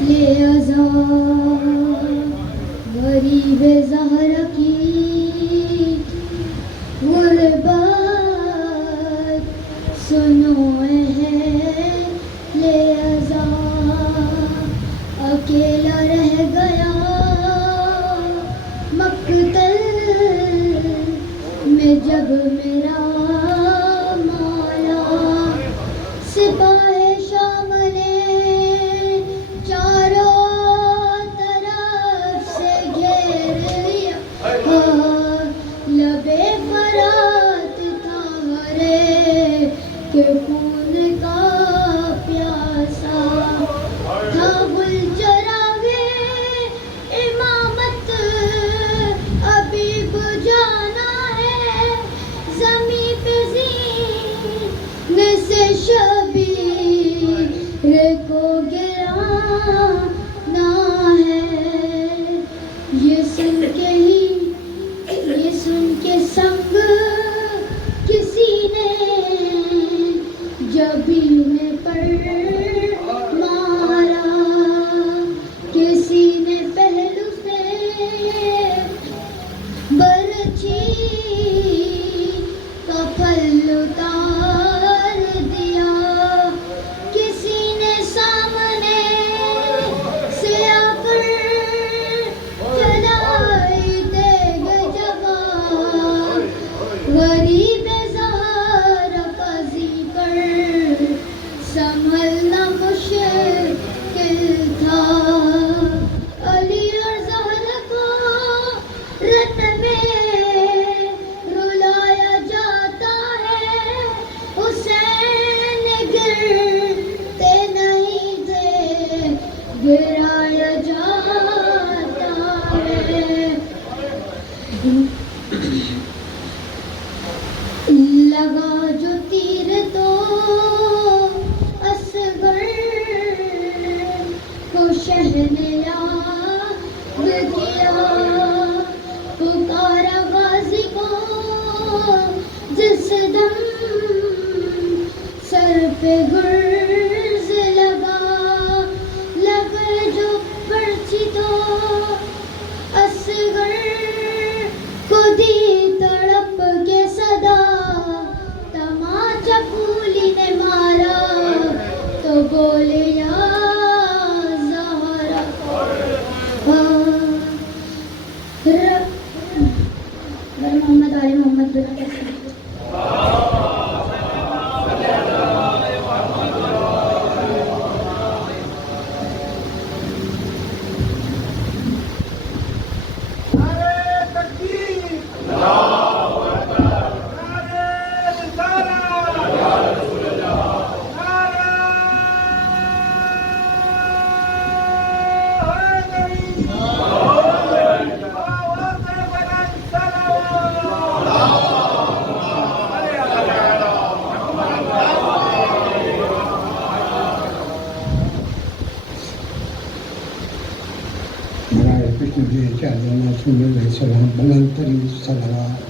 لے ازاں غریب زہرا کی غربت سنو ہے لے ازاں اکیلا رہ گیا مقتل میں جب میرا مولا سپاہ شام نے چاروں طرف سے گھیر لیا لبے فرات تھا ہرے کہ خون کا پیاسا تھا گل چراغے امامت ابھی بجھانا ہے زمیں پہ زین سے شبیر کو گرانا ہے یہ سن کے سنگ کسی نے جبین پر مارا کسی نے پہلو سے برچھی کا پھل اتار دیا کسی نے سامنے سے آ کر چلائی تیغ جواب غریب زہرا قاضی پر سنبھلنا مشکل تھا علی اور زہرا کو رت میں رلایا جاتا ہے حسین گرتے نہیں تھے گرایا جاتا ہے لگا جو تیر تو اصغر کو شہنے یاد کیا پکارا غازی کو جس دم سر پہ گرز لگا لگے جو پرچی تو اصغر کو دی تڑپ کے صدا تماچا پھولی نے مارا تو بولے یا زہرا محمد علی محمد بن سلام بلند ترین صلوات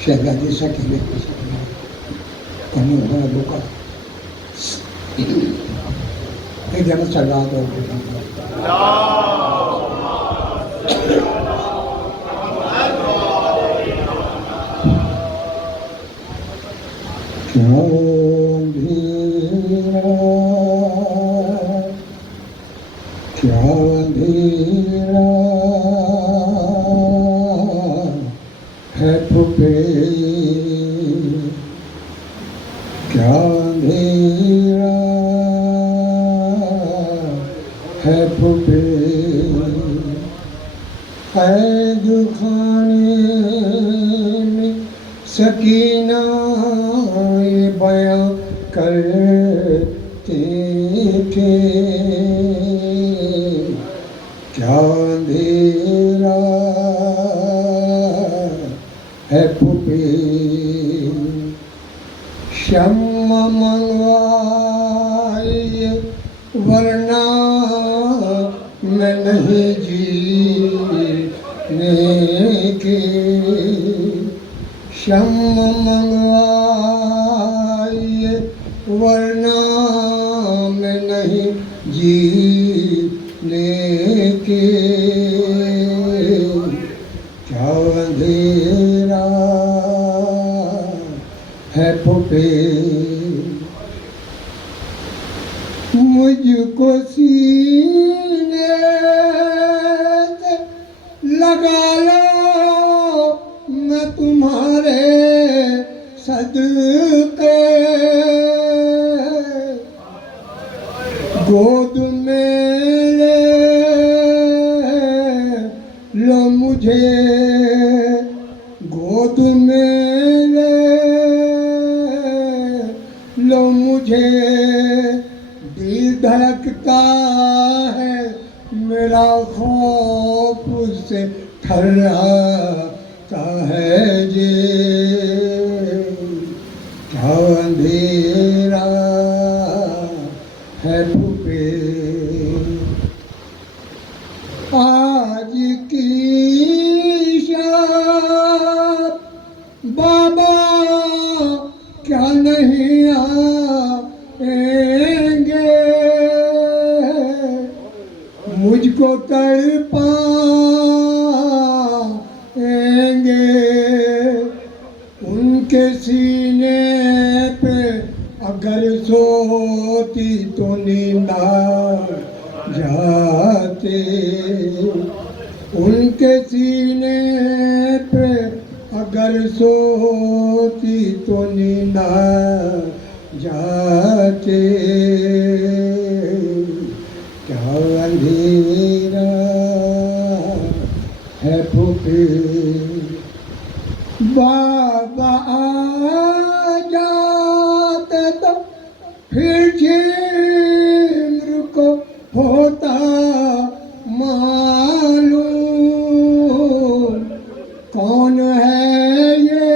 شہزادی سکینے کو سلام پنو بڑا لوکا ایک جنہ صلوات اور کیا اندھیرا ہے پھپے کیا اندھیرا ہے پھپے قید خانے میں سکینہ یہ بیاں کرتے تھے کیا اندھیرا ہے پھپے شمع منگوائیے ورنہ میں نہیں جینے کے شمع منگوائیے ہے پھوپھے مجھ کو سینے سے لگا لو میں تمہارے صدقے گود میں لے لو مجھے گود میں لے لو مجھے دل دھڑکتا ہے میرا خوف سے تھراتا ہے یہ کیا اندھیرا ہے پھوپھے آج کی شب بابا کیا نہیں آئیں گے مجھ کو تڑپائیں گے ان کے سینے پہ اگر سوتی تو نیند آ جاتے ان کے سینے پہ اگر سوتی تو نیند آ جاتے کیا اندھیرا ہے پھوپھے بابا آ جاتے تو پھر جھمر کو ہوتا معلوم کون ہے یہ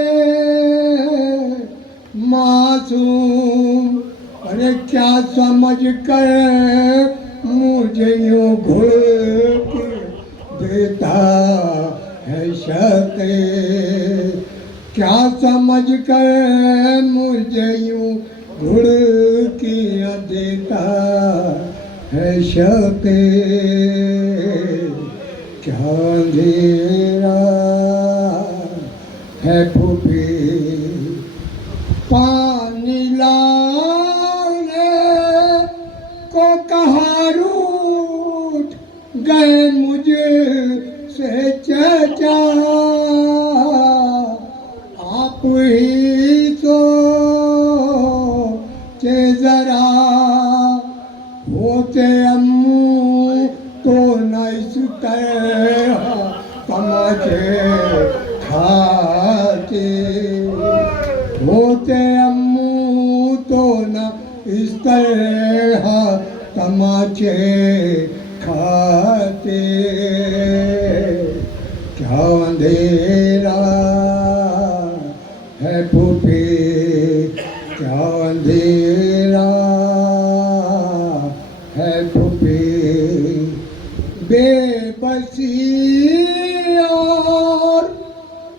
معصوم ارے کیا سمجھ کر مجھے یوں گھڑ دیتا ہے شقے کیا سمجھ کر مجھے یوں گھڑکیاں دیتا ہے شقے کیا اندھیرا ہے پھوپھے پانی لانے کو کہا روٹھ گئے مجھے سے چچا آپ ہی سوچے ذرا ہوتے امو تو نہ اس طرح تماچے کھاتے ہوتے امو تو نہ اس طرح تماچے کھاتے کیا اندھیرا ہے پھوپھے کیا اندھیرا ہے پھوپھے بے بسی اور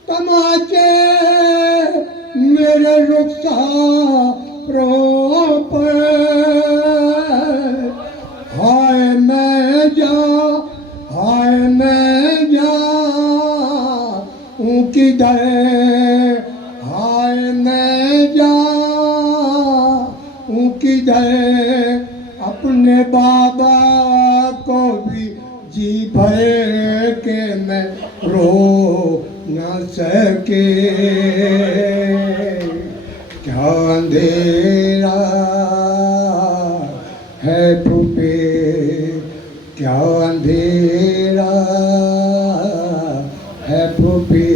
تماچے میرے رخساروں پر ہائے میں جاؤں کدھر ہائے میں جاؤں کدھر اپنے بابا کو بھی جی بھر کے میں رو نہ سکے کیا اندھیرا ہے پھوپھے کیا اندھیرا ہے پھوپھے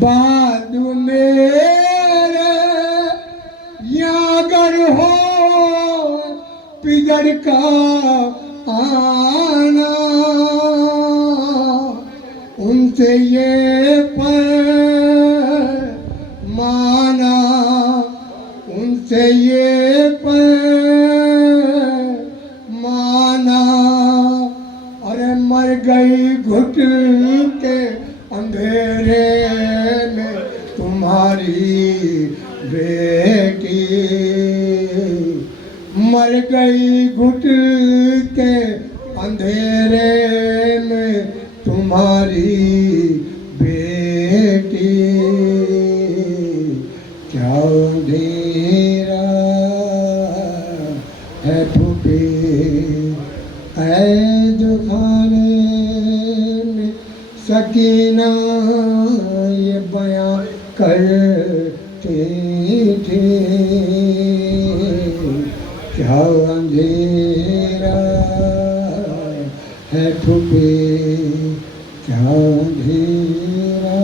بعد میرے یا اگر ہو پدر کا آنا ان سے یہ مانا ان سے یہ مانا ارے مر گئی گھٹ کے اندھیرے میں تمہاری بیٹی مر گئی گھٹ کے اندھیرے میں تمہاری بیٹی گزرتی تھی، کیا اندھیرا ہے پھوپھی، کیا اندھیرا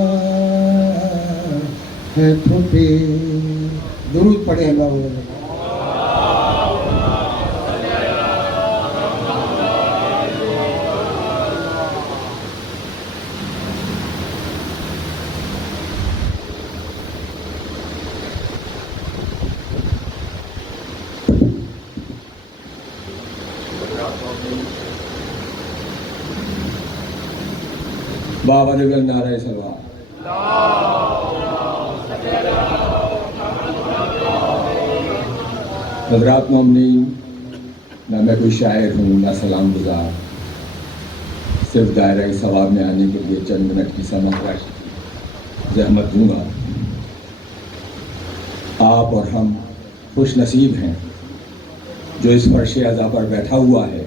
ہے پھوپھی۔ درود پڑھیں بابو۔ بابا جگل نعرہ سلوات۔ حضرات مومنین، نہ میں کوئی شاعر ہوں نہ سلام گزار، صرف دائرہ ثواب میں آنے کے لیے چند منٹ کی سماحت زحمت دوں گا۔ آپ اور ہم خوش نصیب ہیں جو اس فرش عزا پر بیٹھا ہوا ہے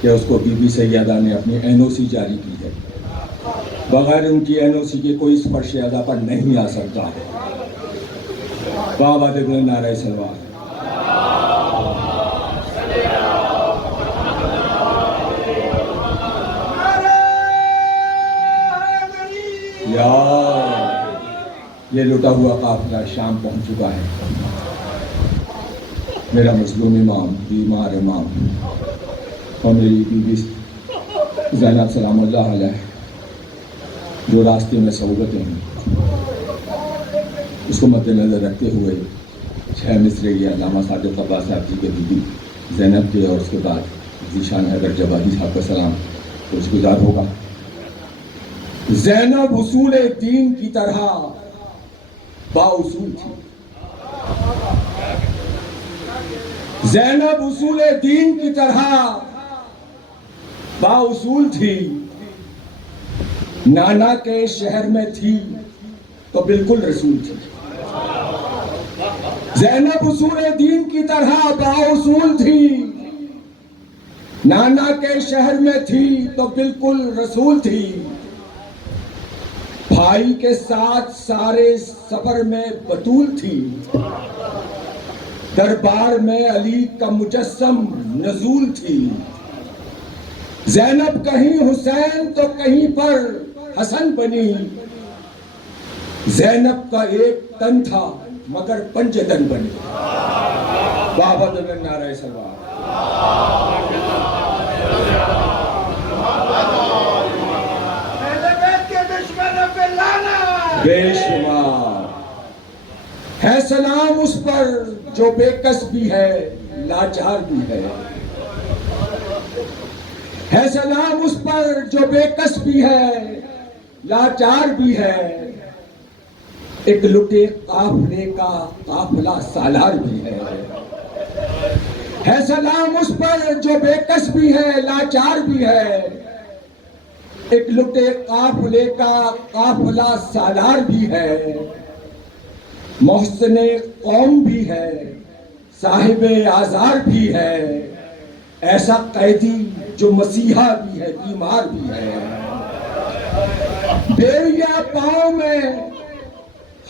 کہ اس کو بی بی سیدہ نے اپنی NOC جاری کی ہے۔ بغیر ان کی NOC کے کوئی اس فرش عزا پر نہیں آ سکتا ہے۔ بابا دگل نعرہ سلوات۔ یہ لٹا ہوا قافلہ شام پہنچ چکا ہے۔ میرا مظلوم امام، بیمار امام اور میری بی بی زینب سلام اللہ علیہ جو راستے میں سہولتیں ہیں اس کو مد نظر رکھتے ہوئے 6 مصرے یہ علامہ ساجد طباع صاحب جی کے بی بی زینب کے اور اس کے بعد ذیشان حیدر جوادی صاحب کا سلام کچھ گزار ہوگا۔ زینب اصول دین کی طرح بااصول تھی۔ زینب اصول دین کی طرح بااصول تھی۔ نانا کے شہر میں تھی تو بالکل رسول تھی۔ زینب اصول دین کی طرح بااصول تھی، نانا کے شہر میں تھی تو بالکل رسول تھی۔ بھائی کے ساتھ سارے سفر میں بطول تھی، دربار میں علی کا مجسم نزول تھی۔ زینب کہیں حسین تو کہیں پر حسن بنی، زینب کا ایک تن تھا مگر پنجتن بنی۔ بابا دگل نعرہ سلوات۔ بے شمار ہے سلام اس پر جو بے کس بھی ہے لاچار بھی ہے۔ ہے سلام اس پر جو بے کس بھی ہے لاچار بھی ہے۔ ایک لٹے قافلے کا قافلہ سالار بھی ہے۔ ہے سلام اس پر جو بے کس بھی ہے لاچار بھی ہے۔ ایک لٹے قافلے کا قافلہ سالار بھی ہے۔ محسن قوم بھی ہے، صاحب آزار بھی ہے۔ ایسا قیدی جو مسیحا بھی ہے بیمار بھی ہے۔ بیڑیا پاؤں میں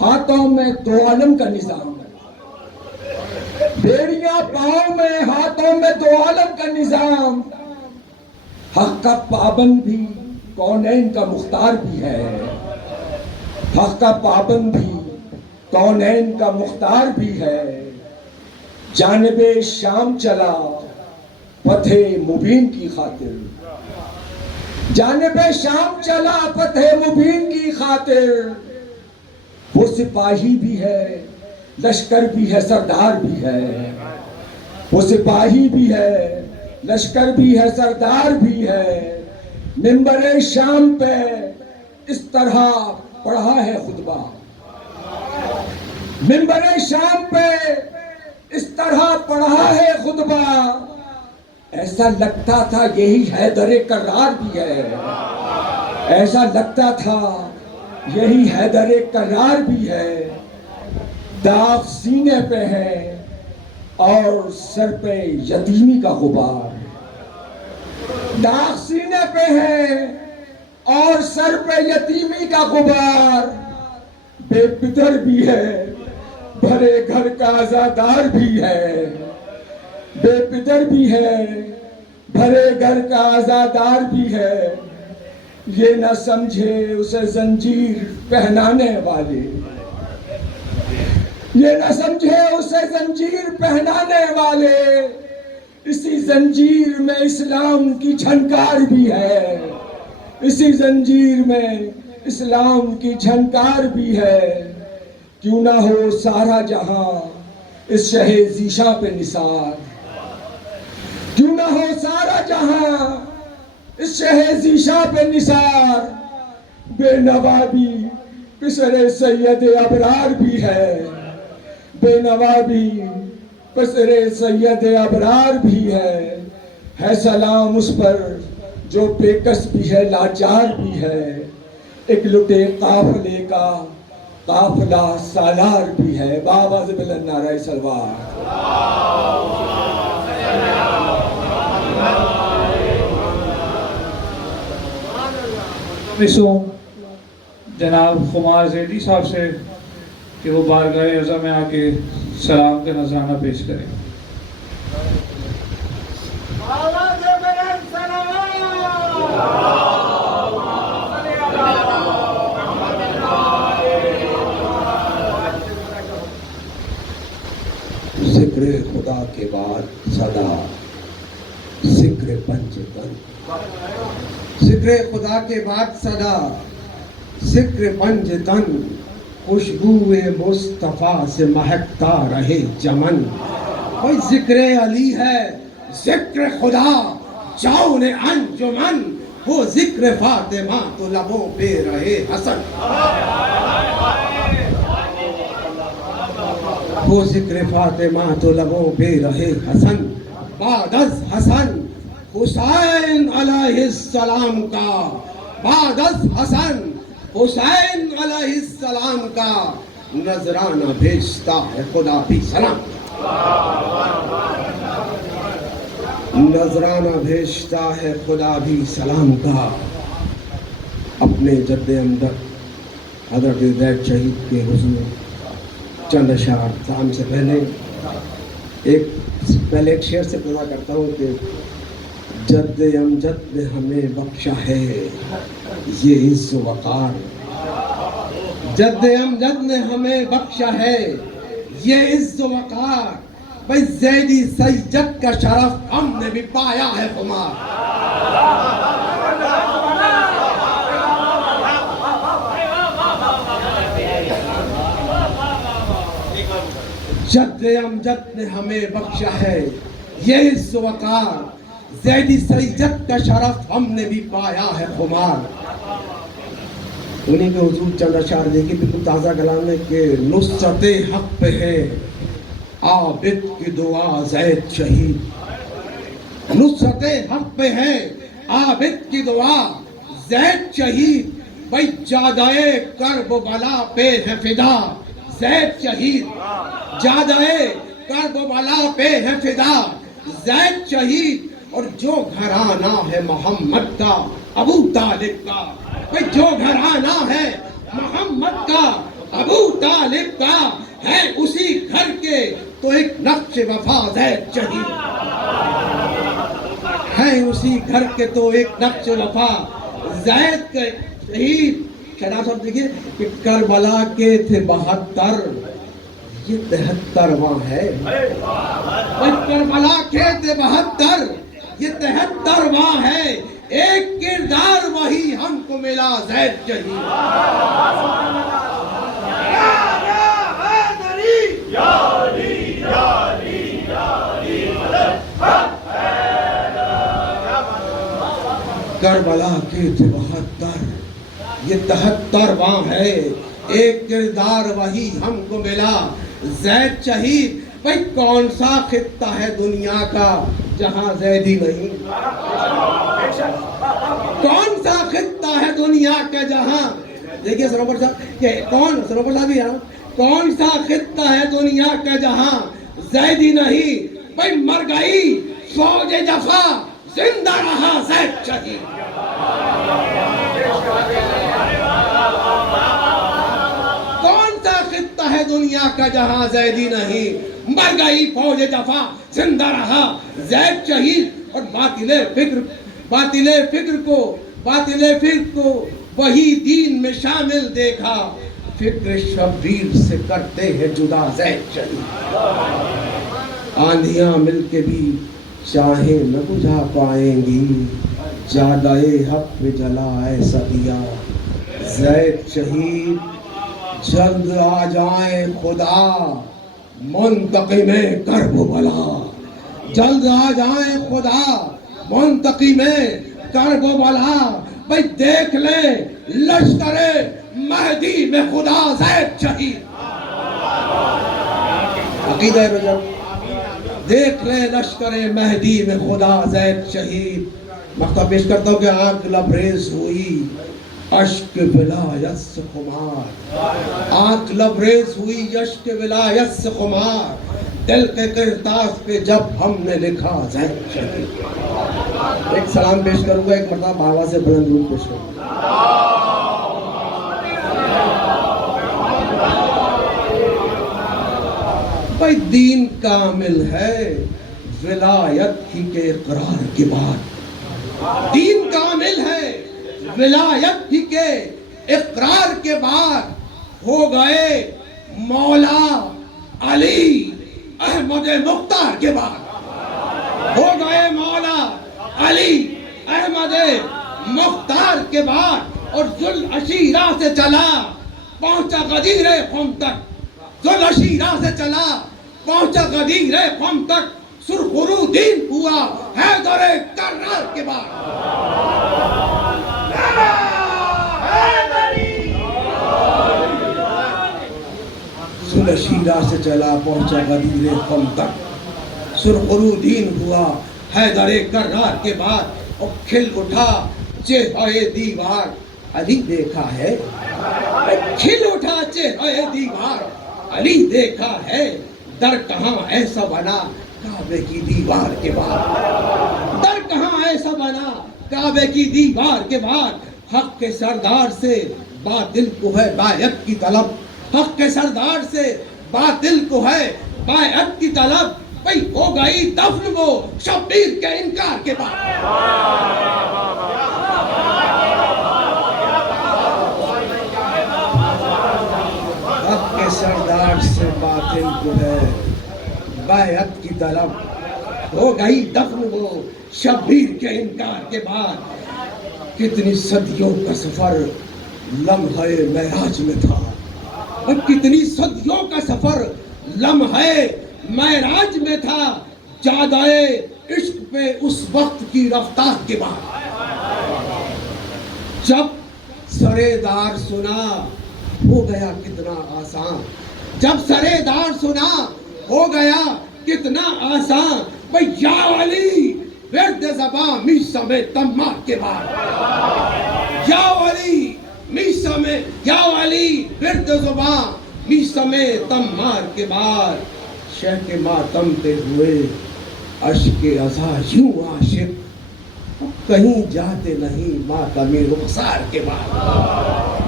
ہاتھوں میں دو عالم کا نظام ہے۔ بیڑیا پاؤں میں ہاتھوں میں دو عالم کا نظام۔ حق کا پابند بھی کونین کا مختار بھی ہے۔ حق کا پابند بھی کونین کا مختار بھی ہے۔ جانب شام چلا فتح مبین کی خاطر، جانب شام چلا فتح مبین کی خاطر۔ وہ سپاہی بھی ہے لشکر بھی ہے سردار بھی ہے۔ وہ سپاہی بھی ہے لشکر بھی ہے سردار بھی ہے۔ منبر شام پہ اس طرح پڑھا ہے خطبہ، منبر شام پہ اس طرح پڑھا ہے خطبہ۔ ایسا لگتا تھا یہی حیدر کرار بھی ہے۔ ایسا لگتا تھا یہی حیدر کرار بھی ہے۔ داغ سینے پہ ہے اور سر پہ یتیمی کا غبار۔ داغ سینے پہ ہے اور سر پہ یتیمی کا غبار۔ بے پدر بھی ہے، بھرے گھر کا عزادار بھی ہے، بے پدر بھی ہے، بھرے گھر کا عزادار بھی ہے، یہ نہ سمجھے اسے زنجیر پہنانے والے، یہ نہ سمجھے اسے زنجیر پہنانے والے، اسی زنجیر میں اسلام کی جھنکار بھی ہے، اسی زنجیر میں اسلام کی جھنکار بھی ہے، کیوں نہ ہو سارا جہاں اس شہ ذیشاں پہ نثار، کیوں نہ ہو سارا جہاں اس شہ ذیشاں پہ نثار، بے نوا بھی پسر سید ابرار بھی ہے، بے نوا بھی پسر سید ابرار بھی ہے سلام اس پر جو بے کس بھی ہے لاچار بھی ہے، ایک لٹے قافلے کا قافلہ سالار بھی ہے۔ بابا زبل نعرہ سلوار۔ مسوں جناب خمار زیدی صاحب سے کہ وہ بارگاہ اعظم میں آ کے سلام کا نذرانہ پیش کریں۔ ذکر خدا کے بعد صدا ذکر پنج تن، ذکر خدا کے بعد صدا ذکر پنج تن، خوشبوئے مصطفیٰ سے مہکتا رہے چمن، کوئی ذکر علی ہے ذکر خدا جاؤن انجمن، وہ ذکر فاطمہ تو لبوں پہ رہے حسن، وہ ذکر فاطمہ تو لبوں پہ رہے حسن، بعد از حسن حسین علیہ السلام کا، بعد از حسن حسین علیہ السلام کا نذرانہ بھیجتا ہے خدا بھی سلام، نذرانہ بھیجتا ہے خدا بھی سلام کا، اپنے جد امجد حضرت زید شہید کے حضور چند اشعار سلام سے پہلے ایک شعر سے پتا کرتا ہوں کہ جد امجد نے ہمیں بخشا ہے یہ عز و وقار، جد امجد نے ہمیں بخشا ہے یہ عز و وقار، بھئی زیدی سید کا شرف ہم نے بھی پایا ہے خمار، جد امجد نے ہمیں بخشا ہے یہ عز و وقار، زیدی سید کا شرف ہم نے بھی پایا ہے خمار، انہیں کے حضور چند اشعار دیکھیں بالکل تازہ کلام ہے کہ نصرت حق پہ ہے عابد کی دعا زید شہید، نصرت حق پہ ہے عابد کی دعا زید شہید، بھئی جادائے کرب و بلا پہ ہے فدا زید شہید، جادائے کرب و بلا پہ ہے فدا زید شہید، اور جو گھرانہ ہے محمد کا ابو طالب کا، بھئی جو گھرانہ ہے محمد کا ابو طالب کا، ہے اسی گھر کے تو ایک نقش وفا زید شہید، ہے اسی گھر کے تو ایک نقش وفا زید کے شہید۔ شہناز صاحب دیکھئے کہ کربلا کے تھے 72، یہ 73واں ہے، کربلا کے تھے 72، یہ 73واں ہے، ایک کردار وہی ہم کو ملا زید شہید، کربلا کے تھے 72، یہ 73واں ہے، ایک کردار وہی ہم کو ملا زید شہید، بھئی کون سا خطہ ہے دنیا کا جہاں زیدی نہیں، کون سا خطہ ہے دنیا کا جہاں، دیکھئے سنوبر صاحب کہ سنوبر صاحب بھی ہے کون سا خطہ ہے دنیا کا جہاں زیدی نہیں، بھئی مر گئی فوج جفا زندہ رہا زید شہید، ہے دنیا کا جہاں زیدی نہیں، مر گئی فوج جفا زندہ رہا زید شہید، اور باطل فکر کو وہی دین میں شامل دیکھا، فکر شبیر سے کرتے ہیں جدا زید شہید۔ آندھیاں مل کے بھی چاہیں نہ بجھا پائیں گی، جادائے حق پہ جلا ایسا دیا زید شہید۔ جلد آ جائیں خدا منتقم کربلا، جلد آ جائیں خدا منتقم کربلا، بھئی دیکھ لیں لشکر مہدی میں خدا زید شہید۔ عقیدہ رجب، دیکھ لیں لشکر مہدی میں خدا زید شہید۔ مقطع پیش کرتا ہوں کہ آنکھ لبریز ہوئی اشک ولایت سے خمار، آنکھ لبریز ہوئی اشک ولایت سے خمار، دل کے کرتاس پہ جب ہم نے لکھا زید شہید۔ ایک سلام پیش کروں گا، ایک مرتبہ بابا سے بلند درود پیش کروں گا۔ بھائی دین کامل ہے ولایت ہی کے اقرار کے بعد، دین کامل ہے ولایت ہی کے اقرار کے بعد، ہو گئے مولا علی احمد مختار کے بعد، ہو گئے مولا علی احمد مختار کے بعد، اور ذوالعشیرہ سے چلا پہنچا غدیر قم تک، ذوالعشیرہ سے چلا پہنچا غدیر قم تک، سرخرو دین ہوا حیدر کرار کے بعد۔ ذوالعشیرہ سے چلا پہنچا غدیر قم تک، سرخرو دین ہوا حیدر کرار کے بعد، اور کھل اٹھا چہرہ دیوار علی دیکھا ہے، کھل اٹھا چہرہ دیوار علی دیکھا ہے، در کہاں ایسا بنا کعبے کی دیوار کے بعد، در کہاں ایسا بنا کعبے کی دیوار کے بعد، حق کے سردار سے باطل کو ہے بیعت کی طلب، حق کے سردار سے باطل کو ہے بیعت کی طلب، بھئی ہو گئی دفن وہ شبیر کے انکار کے بعد۔ حق کے سردار سے باطل کو ہے بیعت کی طلب، ہو گئی دفن وہ شبیر کے انکار کے بعد۔ کتنی صدیوں کا سفر لمحہ معراج میں تھا، اور کتنی صدیوں کا سفر لمحہ معراج میں تھا، جادائے عشق پہ اس وقت کی رفتار کے بعد۔ جب سرے دار سنا ہو گیا کتنا آسان، جب سرے دار سنا ہو گیا کتنا آسان، بھئی یا علی ورد زباں میسہ میں تمار کے بعد، یا علی میسہ میں، یا علی ورد زباں میسہ میں تمار کے بعد، شہ کے ماتم پہ ہوئے عشق ازا یوں عاشق، اب کہیں جاتے نہیں ماتمی رخسار کے بعد،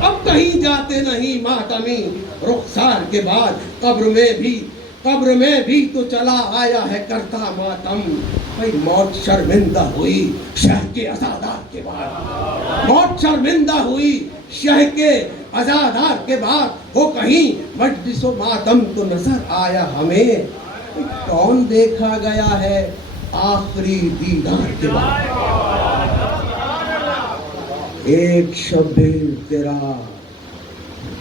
اب کہیں جاتے نہیں ماتمی رخسار کے بعد، قبر میں بھی تو چلا آیا ہے کرتا ماتم، بھئی موت شرمندہ ہوئی شہ کے عزادار کے بعد، موت شرمندہ ہوئی شہ کے عزادار کے بعد، وہ کہیں مجلس و ماتم تو نظر آیا ہمیں، کون دیکھا گیا ہے آخری دیدار کے بعد۔ ایک شبیر تیرا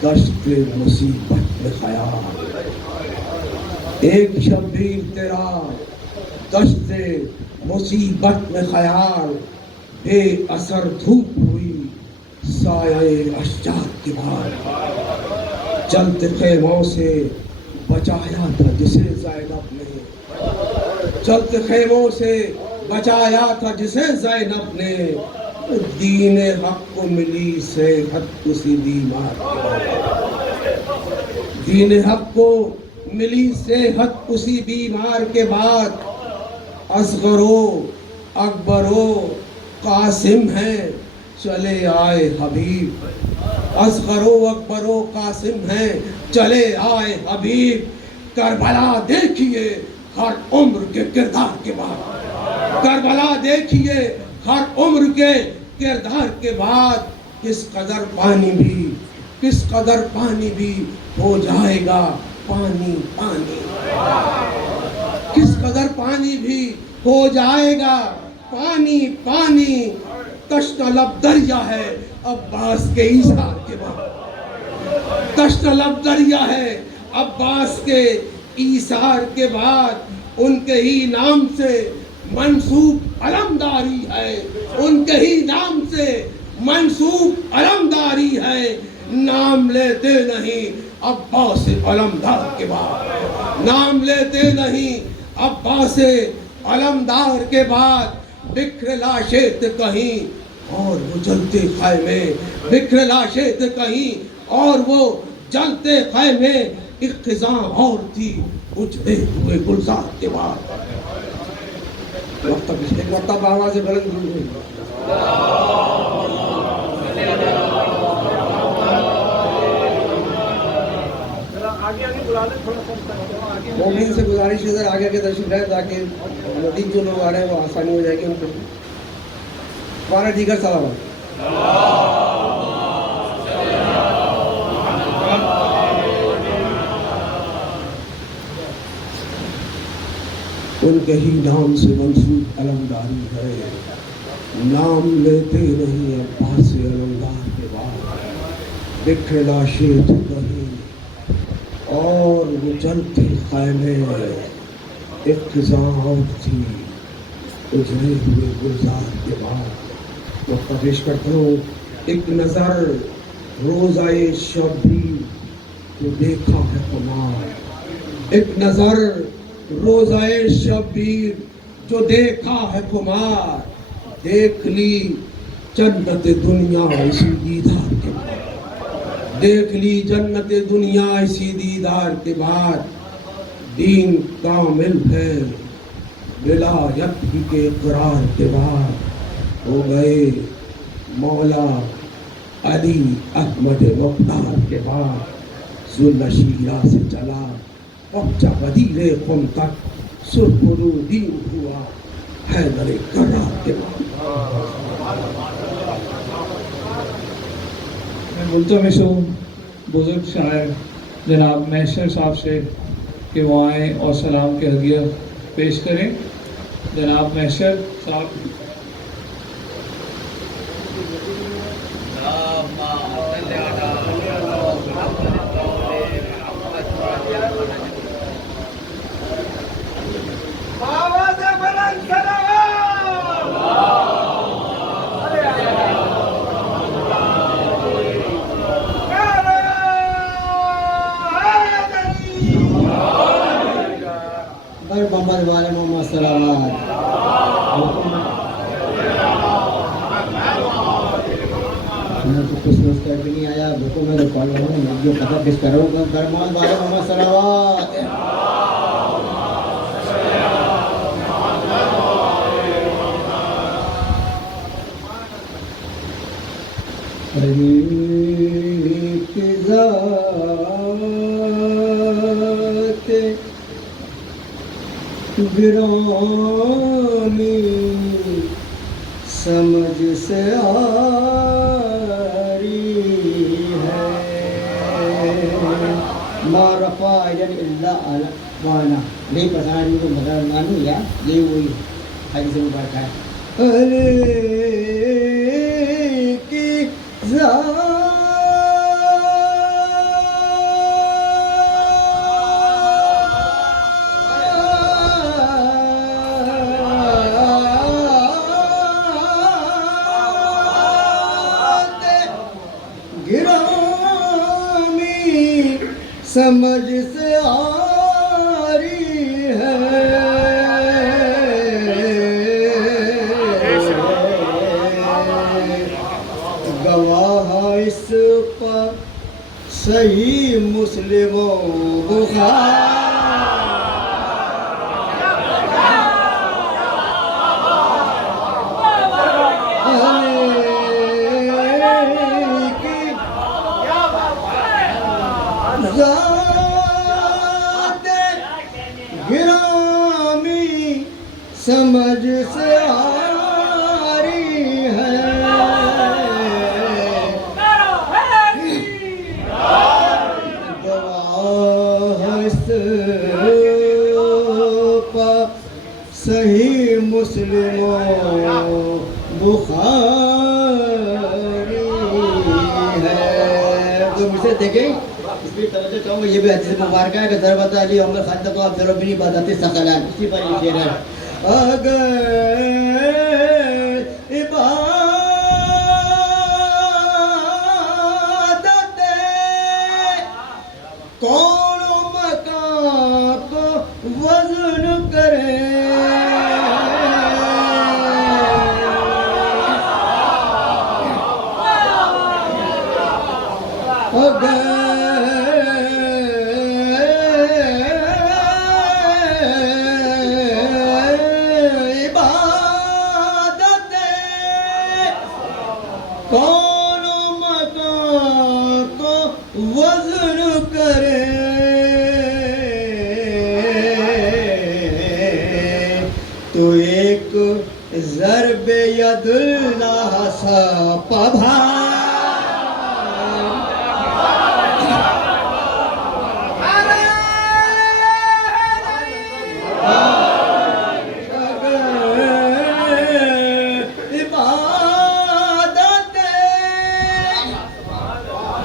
دشت مصیبت میں خیال، ایک شبیر تیرا دشت مصیبت میں خیال، بے اثر دھوپ ہوئی سایہ اشجار کے بعد، چلتے خیموں سے بچایا تھا جسے زینب نے، چلتے خیموں سے بچایا تھا جسے زینب نے، دین حق کو ملی صحت اسی بیمار کے بعد، دین حق کو ملی صحت اسی بیمار کے بعد، اصغر و اکبر و قاسم ہیں چلے آئے حبیب، اصغر و اکبر و قاسم ہیں چلے آئے حبیب کربلا دیکھیے ہر عمر کے کردار کے بعد، کربلا دیکھیے ہر عمر کے کردار کے بعد، کس قدر پانی بھی ہو جائے گا پانی پانی، کس قدر پانی بھی ہو جائے گا پانی پانی، تشنہ لب دریا ہے عباس کے ایثار کے بعد، تشنہ لب دریا ہے عباس کے ایثار کے بعد، ان کے ہی نام سے منسوب علمداری ہے، ان کے ہی نام سے منسوب علمداری ہے، نام لیتے نہیں عباس علمدار کے بعد، نام لیتے نہیں عباس علمدار کے بعد، بکھر لاشیں تھے کہیں اور وہ جلتے خیمے، بکھر لاشیں تھے کہیں اور وہ جلتے خیمے، ایک خزاں اور تھی اجڑے ہوئے گلزار کے بعد۔ وقت آواز بلند ہوئی، مومن سے گزارش ہے آگے کے تشریف ہے تاکہ مزید جو لوگ آ رہے ہیں وہ آسانی ہو جائے گی ان کو۔ ہمارا دیگر صلوات، ان کے ہی نام سے منسوب علمداری ہے، نام لیتے نہیں عباس علمدار کے بعد، بکھرے لاشیں تو کہیں اور وہ جلتے خیمے، ایک خزاں اور تھی اجڑے ہوئے گلزار کے بعد۔ وقت پیش کرتا ہوں، ایک نظر روزائے شبیر جو دیکھا ہے خمار، ایک نظر روزائے شبیر جو دیکھا ہے خمار، دیکھ لی جنت دنیا اسی دیدار کے بعد، دیکھ لی جنت دنیا اسی دیدار کے بعد، دین کامل ہے ولایت ہی کے اقرار کے بعد، ہو گئے مولا علی احمد مختار کے بعد، ذل شیرہ سے چلا پہنچا وزیر قم تک، سرخ رو دین ہوا حیدر کرار کے بعد۔ میں ملتمس ہوں بزرگ شاعر جناب محشر صاحب سے کہ وہ آئیں اور سلام کے ہدیہ پیش کریں۔ جناب محشر صاحب۔ محمد والے محمد صلوات، میں تو کچھ سوچ کر بھی نہیں آیا، بھوکوں میں تو پڑھ رہا ہوں، جو پتہ کس کروں گا، محمد والے محمد صلوات۔ ایک ذات گرامی سمجھ سے آری ہے، ما رفع یعنی اللہ علی وانا نہیں پتا نہیں تو بدل مانو یا یہ وہی حدیث مبارکہ ہے۔ کی ذات سمجھ سے آری ہے، گواہ اس پر صحیح مسلم و بخاری، ذات سمجھ سے آری ہے گواہ اس پا صحیح مسلم و بخاری ہے. تو مجھے دیکھیں اس پہ توجہ چاہوں گا. یہ بھی حدیث مبارکہ ہے کہ ضربت علی عمر خاندہ تو آپ ضرور بھی نہیں باداتی سخلان. اسی پر یہ شعر ہے. اگر عبادت کون و مکان کو وزن کرے اگر عبادت کون و مکان کو وزن کرے تو ایک ضرب ید اللہ سا پبھار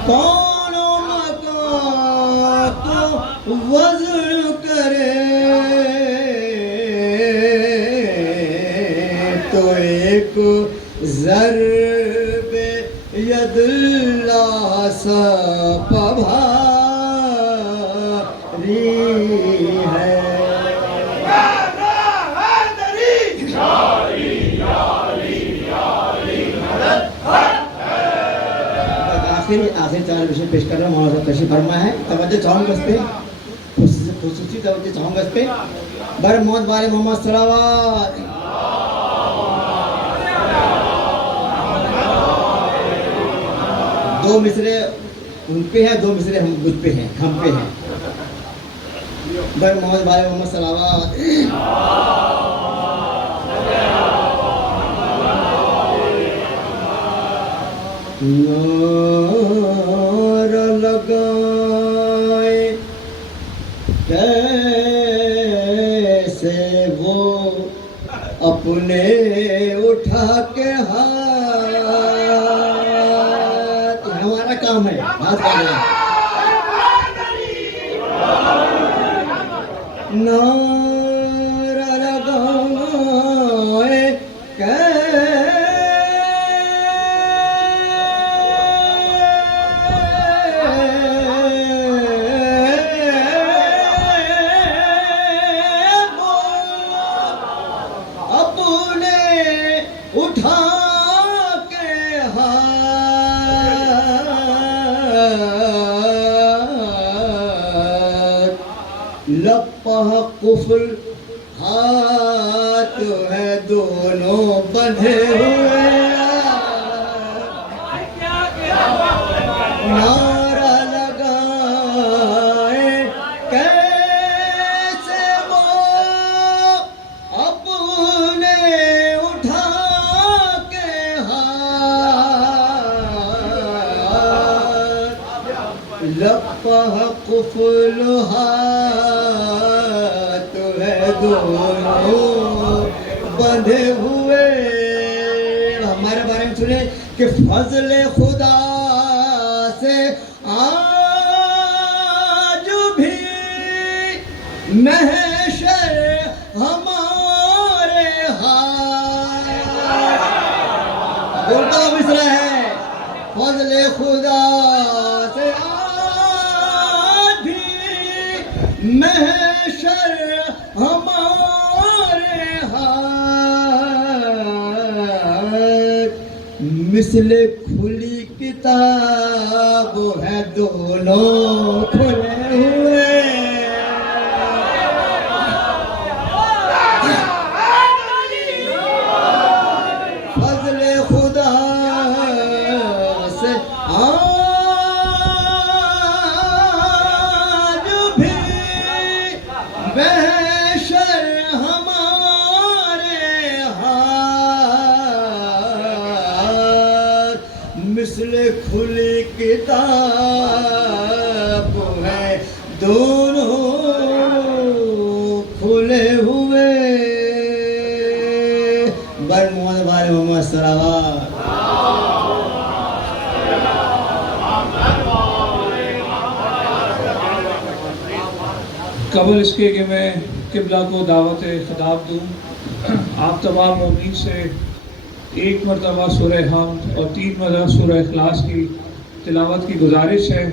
کون و مکان کو وزن کرے تو ایک ضرب ید اللہ سا پبھاری ہے. آخری چار وشے پیش کر رہا ہوں. مولانا صاحب تشریف فرما ہے. توجہ چاہوں گا اس پہ, خصوصی توجہ چاہوں گا اس پہ. بر موت بارے محمد صلوات. دو مصرے ان پہ ہیں, دو مصرے ہم مجھ پہ ہیں, ہم پہ ہیں. بر موت بارے محمد صلوات. نعرہ لگائے کیسے وہ اپنے اٹھا کے ہاتھ. ہمارا کام ہے ہاتھ کرنا. نعرہ لگائے اٹھا کے ہاتھ لپہ قفل ہاتھ ہے دونوں بندھے ہوئے. نعرہ لگائے کیسے وہ اپنے اٹھا کے ہاتھ لپہ قفل ہاتھ ہے دونوں بندھے ہوئے. ہمارے بارے میں سنیں کہ فضل خدا سے آج بھی محشر ہمارے ہاتھ. بولتا ہوں مصرع ہے. فضل خدا سے آج بھی محشر ہمارے ہاتھ. مثل کھلی کتاب ہے دونوں کھلے ہوئے. فضل خدا سے آج بھی محشر ہمارے کتاب ہے دونوں کھلے ہوئے بر محمد بارے محمد صلوات قبل اس کے کہ میں قبلہ کو دعوت خطاب دوں، آپ تمام مومنین سے ایک مرتبہ سورہ حمد اور 3 مرتبہ سورہ اخلاص کی تلاوت کی گزارش ہے۔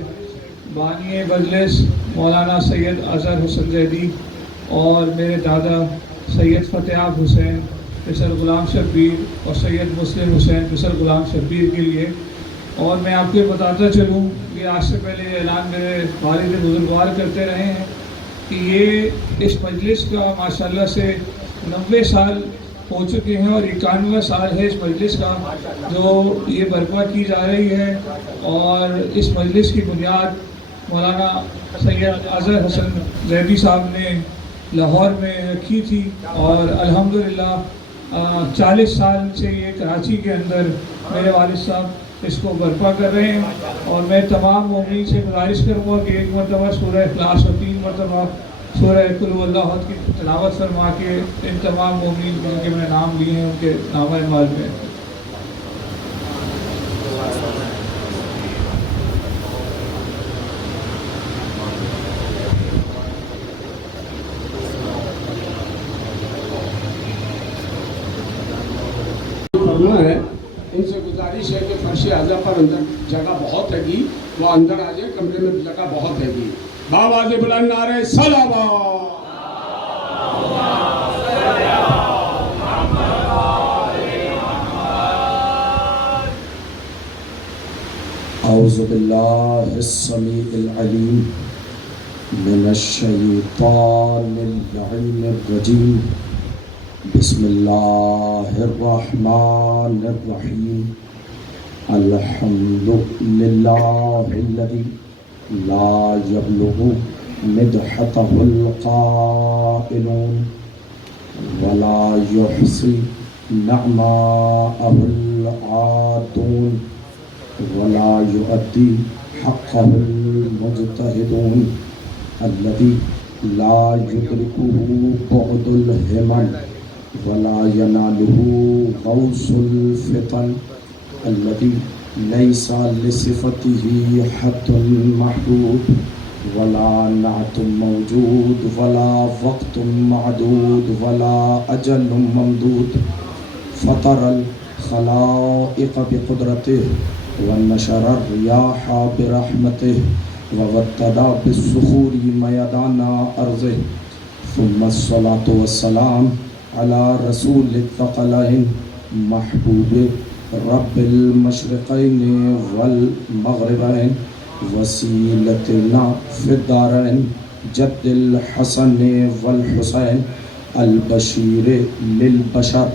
بانی مجلس مولانا سید اظہر حسن زیدی اور میرے دادا سید فتح حسین مصر غلام شبیر اور سید مسلم حسین مصر غلام شبیر کے لیے، اور میں آپ کو بتاتا چلوں کہ آج سے پہلے یہ اعلان میرے والد بزرگوار کرتے رہے ہیں کہ یہ اس مجلس کا ماشاءاللہ سے 90 سال ہو چکے ہیں اور 91 سال ہے اس مجلس کا جو یہ برپا کی جا رہی ہے، اور اس مجلس کی بنیاد مولانا سید اظہر حسن زیدی صاحب نے لاہور میں رکھی تھی، اور الحمدللہ 40 سال سے یہ کراچی کے اندر میرے والد صاحب اس کو برپا کر رہے ہیں۔ اور میں تمام مومنین سے گزارش کروں گا کہ 1 مرتبہ سورہ اخلاص اور 3 مرتبہ سورہ قل هو اللہ احد کی تلاوت فرما کے ان تمام مومنین جن کے میں نے نام لیے ہیں ان کے نامہ اعمال میں کرنا ہے۔ ان سے گزارش ہے کہ فرش اعلیٰ پر اندر جگہ بہت ہے گی، وہ اندر آ جائے، کمرے میں جگہ بہت ہے گی۔ باواز بلند نعرہ صلوات۔ اعوذ باللہ السمیع العلیم من الشیطان اللعین الرجیم، بسم اللہ الرحمن الرحیم، الحمد للہ الذی لا یبلغ مدحتہ القائلون ولا یحصی نعماءہ العادون ولا یؤدی حقہ المجتہدون الذی لا یدرکہ بعد الہمم ولا ینالہ غوث الفتن الذی لیس لصفتہ حد محدود ولا نعت موجود ولا وقت معدود ولا اجل ممدود فطر الخلائق بقدرته ونشر الرياح برحمته ووتد بالصخور ميدان أرضه ثم الصلاة والسلام على رسول الثقلين محبوب رب المشرقين والمغربين وسيلتنا في الدارين جد الحسن والحسين البشير للبشر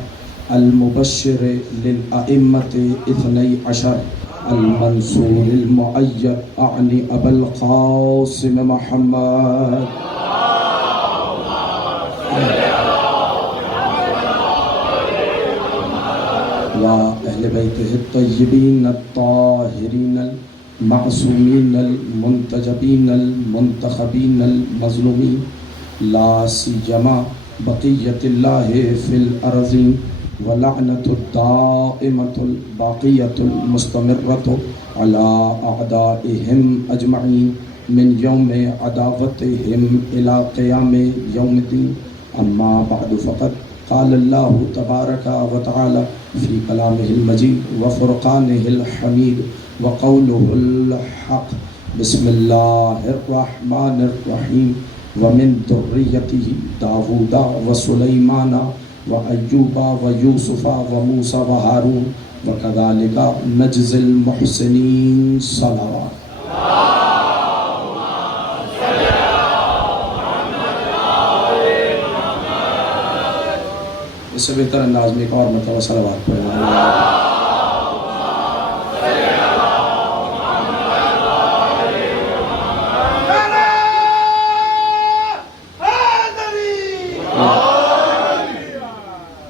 المبشر للأئمة 12 المنصور المؤيد أعني أبا القاسم محمد وأهل بيته الطيبين الطاهرين المعصومين المنتجبين المنتخبين المظلومين لا سيما بقية الله في الأرضين ولعنة الدائمة الباقية المستمرة على أعدائهم أجمعين من يوم عداوتهم إلى قيام يوم الدين أما بعد فقد قال الله تبارك وتعالى في كلامه المجيد وفرقانه الحميد وقوله الحق بسم الله الرحمن الرحيم ومن ذريته داود وسليمان وأيوب ويوسف وموسى وهارون وكذلك نجزي المحسنين صلوات۔ اس سے بہتر انداز میں ایک اور مرتبہ صلوات پڑھیں۔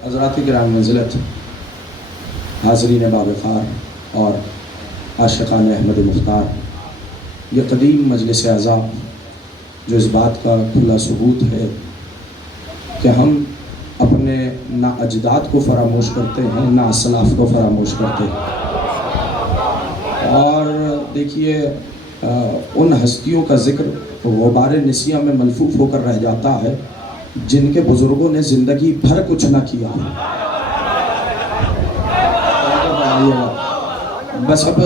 حضرات گرامی منزلت، حاضرین باب خار اور عاشقان احمد مختار، یہ قدیم مجلس اعزا جو اس بات کا کھلا ثبوت ہے کہ ہم اپنے نہ اجداد کو فراموش کرتے ہیں نہ اسلاف کو فراموش کرتے ہیں. اور دیکھیے ان ہستیوں کا ذکر غبار نسیہ میں ملفوف ہو کر رہ جاتا ہے جن کے بزرگوں نے زندگی بھر کچھ نہ کیا. بس اب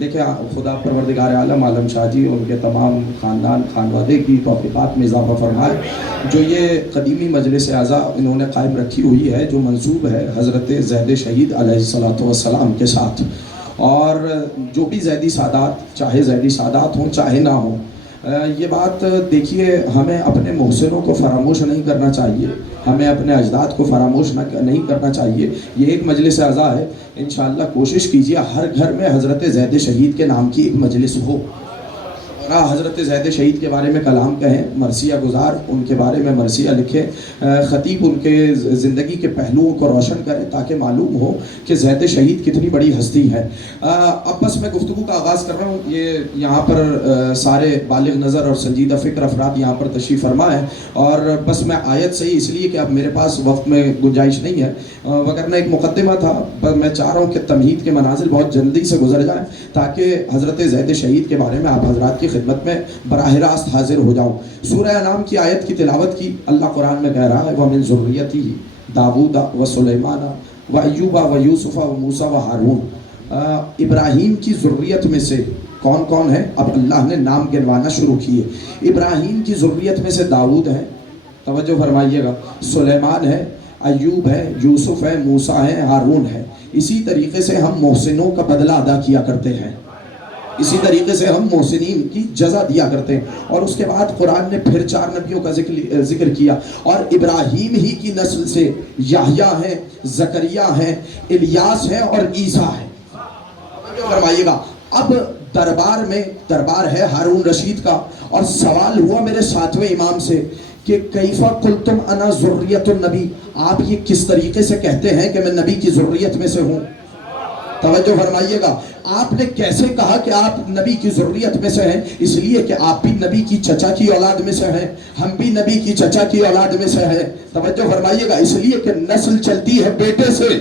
دیکھیں خدا پروردگار عالم عالم شاہ جی ان کے تمام خاندان خانوادے کی توفیقات میں اضافہ فرمائے. جو یہ قدیمی مجلس اعزا انہوں نے قائم رکھی ہوئی ہے جو منسوب ہے حضرت زید شہید علیہ السلام کے ساتھ، اور جو بھی زیدی سادات، چاہے زیدی سادات ہوں چاہے نہ ہوں، یہ بات دیکھیے ہمیں اپنے محسنوں کو فراموش نہیں کرنا چاہیے، ہمیں اپنے اجداد کو فراموش نہیں کرنا چاہیے. یہ ایک مجلس اعزا ہے، انشاءاللہ کوشش کیجیے ہر گھر میں حضرت زید شہید کے نام کی ایک مجلس ہو، اور حضرت زید شہید کے بارے میں کلام کہیں، مرثیہ گزار ان کے بارے میں مرثیہ لکھیں، خطیب ان کے زندگی کے پہلوؤں کو روشن کریں تاکہ معلوم ہو کہ زید شہید کتنی بڑی ہستی ہے. اب بس میں گفتگو کا آغاز کر رہا ہوں. یہ یہاں پر سارے بالغ نظر اور سنجیدہ فکر افراد یہاں پر تشریف فرما ہے، اور بس میں آیت سے ہی اس لیے کہ اب میرے پاس وقت میں گنجائش نہیں ہے، وگرنہ ایک مقدمہ تھا، پر میں چاہ رہا ہوں کہ تمہید کے منازل بہت جلدی سے گزر جائیں تاکہ حضرت زید شہید کے بارے میں آپ حضرات کی خدمت میں براہ راست حاضر ہو جاؤں. سورہ انعام کی آیت کی تلاوت کی. اللہ قرآن میں کہہ رہا ہے وَمِن ذُرِّيَّتِهِ داؤد وسلیمان وایوب ویوسف وموسیٰ وہارون. ابراہیم کی ذریت میں سے کون کون ہے؟ اب اللہ نے نام گنوانا شروع کیے. ابراہیم کی ذریت میں سے داؤد ہے، توجہ فرمائیے گا، سلیمان ہے، ایوب ہے، یوسف ہے، موسیٰ ہے، ہارون ہے. اسی طریقے سے ہم محسنوں کا بدلہ ادا کیا کرتے ہیں، اسی طریقے سے ہم محسنین کی جزا دیا کرتے ہیں. اور اس کے بعد قرآن نے پھر 4 نبیوں کا ذکر کیا، اور ابراہیم ہی کی نسل سے یحییٰ ہیں، زکریا ہیں، الیاس ہیں اور عیسیٰ ہیں. فرمائیے گا. اب دربار ہے ہارون رشید کا، اور سوال ہوا میرے 7ویں امام سے کہ کیفا قلتم انا ذریت النبی، آپ یہ کس طریقے سے کہتے ہیں کہ میں نبی کی ذریت میں سے ہوں؟ توجہ فرمائیے گا. آپ نے کیسے کہا کہ آپ نبی کی ذریت میں سے ہیں؟ اس لیے کہ آپ بھی نبی کی چچا کی اولاد میں سے ہیں، ہم بھی نبی کی چچا کی اولاد میں سے ہیں. توجہ فرمائیے گا. اس لیے کہ نسل چلتی ہے بیٹے سے.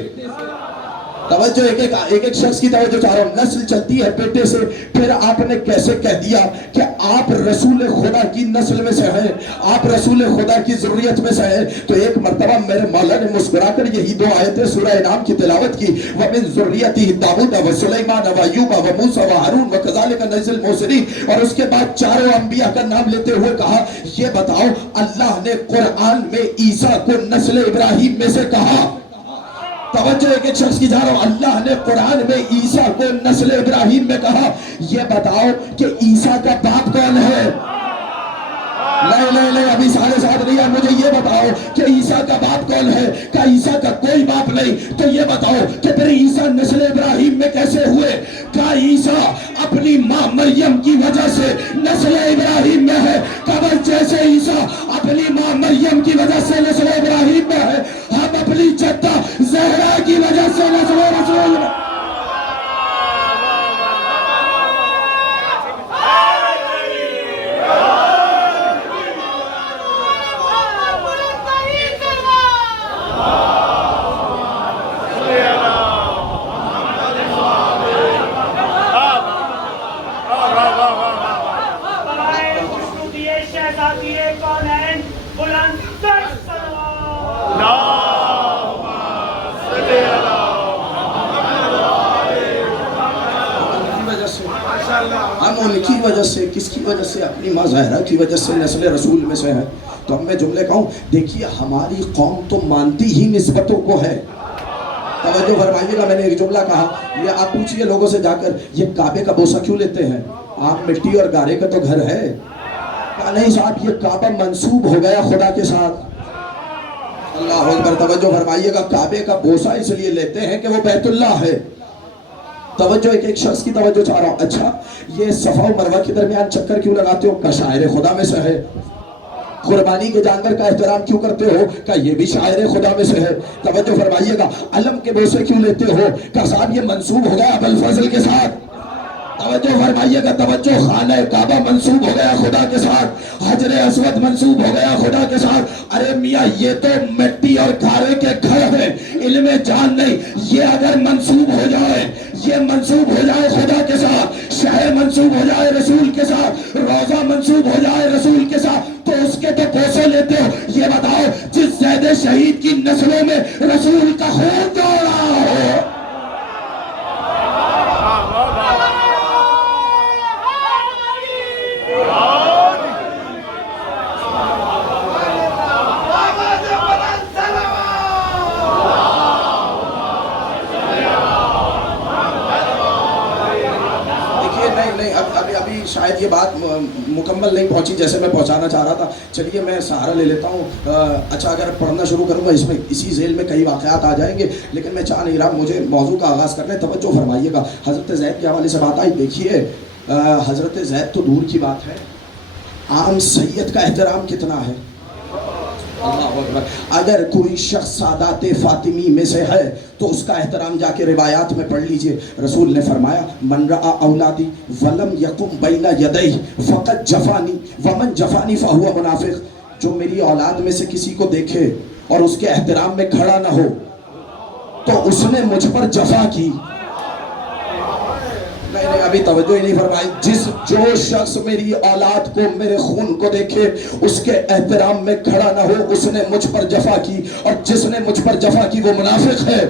توجہ ایک شخص کی توجہ چاہ رہا ہوں. نسل چلتی ہے بیٹے سے. پھر آپ نے کیسے کہہ دیا کہ آپ رسول خدا کی نسل میں سے ہیں، آپ رسول خدا کی ذریت میں سے ہیں؟ تو ایک مرتبہ میرے مولا نے مسکرا کر یہی 2 آیتیں سورہ انعام کی تلاوت کی. وَمِن ذُرِّيَّتِهِ داؤد وسلیمان وایوب وموسیٰ وہارون وَكَذَلِكَ نَجْزِي الْمُحْسِنِينَ. اور اس کے بعد 4 انبیاء کا نام لیتے ہوئے کہا یہ بتاؤ اللہ نے قرآن میں عیسیٰ کو نسل ابراہیم میں سے کہا. توجہ ایک شخص کی جا رہا ہوں. اللہ نے قرآن میں عیسیٰ کو نسل ابراہیم میں کہا. یہ بتاؤ کہ عیسیٰ کا باپ کون ہے؟ نہیں ابھی سارے ساتھ نہیں ہے. مجھے یہ بتاؤ کہ عیسیٰ کا باپ کون ہے؟ کہ عیسیٰ کا کوئی باپ نہیں. تو یہ بتاؤ کہ پھر عیسیٰ نسل ابراہیم میں کیسے ہوئے؟ کہ عیسیٰ اپنی ماں مریم کی وجہ سے نسل ابراہیم میں ہے. کہ جیسے عیسیٰ اپنی ماں مریم کی وجہ سے نسل ابراہیم میں ہے، ہم اپنی جدہ زہرا کی وجہ سے نسل رسول میں. ہم ان کی وجہ سے، کس کی وجہ سے؟ اپنی ماں زہرا کی وجہ سے نسل رسول میں سے ہیں. تو اب میں جملے کہوں، دیکھیے ہماری قوم تو مانتی ہی نسبتوں کو ہے. توجہ فرمائیے گا. میں نے ایک جملہ کہا، یہ آپ پوچھئے لوگوں سے جا کر یہ کعبے کا بوسہ کیوں لیتے ہیں؟ آپ مٹی اور گارے کا تو گھر ہے. کہا نہیں صاحب یہ کعبہ منسوب ہو گیا خدا کے ساتھ. اللہ اکبر. توجہ فرمائیے گا. کعبے کا بوسہ اس لیے لیتے ہیں کہ وہ بیت اللہ ہے. توجہ ایک شخص کی توجہ چاہ رہا ہوں. اچھا یہ صفا و مروہ کے درمیان چکر کیوں لگاتے ہو؟ کہ شاعر خدا میں سے ہے. قربانی کے جانور کا احترام کیوں کرتے ہو؟ کہ یہ بھی شاعر خدا میں سے ہے. توجہ فرمائیے گا. علم کے بوسے کیوں لیتے ہو؟ کہ صاحب یہ منسوب ہو گیا ابوالفضل کے ساتھ. توجہ فرمائیے گا، توجہ، خانہ کعبہ منسوب ہو گیا خدا کے ساتھ، حجر اسود منسوب ہو گیا خدا کے ساتھ. ارے میاں یہ تو مٹی اور گھارے کے گھر ہیں، علم جان نہیں. یہ اگر منسوب ہو جائے، یہ منسوب ہو جائے خدا کے ساتھ، شہر منسوب ہو جائے رسول کے ساتھ، روزہ منسوب ہو جائے رسول کے ساتھ، تو اس کے تو بوسے لیتے ہو. یہ بتاؤ جس زید شہید کی نسلوں میں رسول کا خون دوڑ رہا ہو. شاید یہ بات مکمل نہیں پہنچی جیسے میں پہنچانا چاہ رہا تھا. چلیے میں سہارا لے لیتا ہوں. اچھا اگر پڑھنا شروع کروں گا اس میں اسی ذیل میں کئی واقعات آ جائیں گے، لیکن میں چاہ نہیں رہا، مجھے موضوع کا آغاز کرنے. توجہ فرمائیے گا، حضرت زید کے حوالے سے بات آئی. دیکھیے حضرت زید تو دور کی بات ہے، عام سید کا احترام کتنا ہے. اللہ اکبر. اگر کوئی شخص سادات فاطمی میں سے ہے تو اس کا احترام جا کے روایات میں پڑھ لیجئے. رسول نے فرمایا من رأى اولادی ولم یقم بین یدیہ فقد جفانی ومن جفانی فہو منافق. جو میری اولاد میں سے کسی کو دیکھے اور اس کے احترام میں کھڑا نہ ہو تو اس نے مجھ پر جفا کی. نہیں ابھی توجہ ہی نہیں فرمائی. جو شخص میری اولاد کو، میرے خون کو دیکھے، اس کے احترام میں کھڑا نہ ہو، اس نے مجھ پر جفا کی، اور جس نے مجھ پر جفا کی وہ منافق ہے.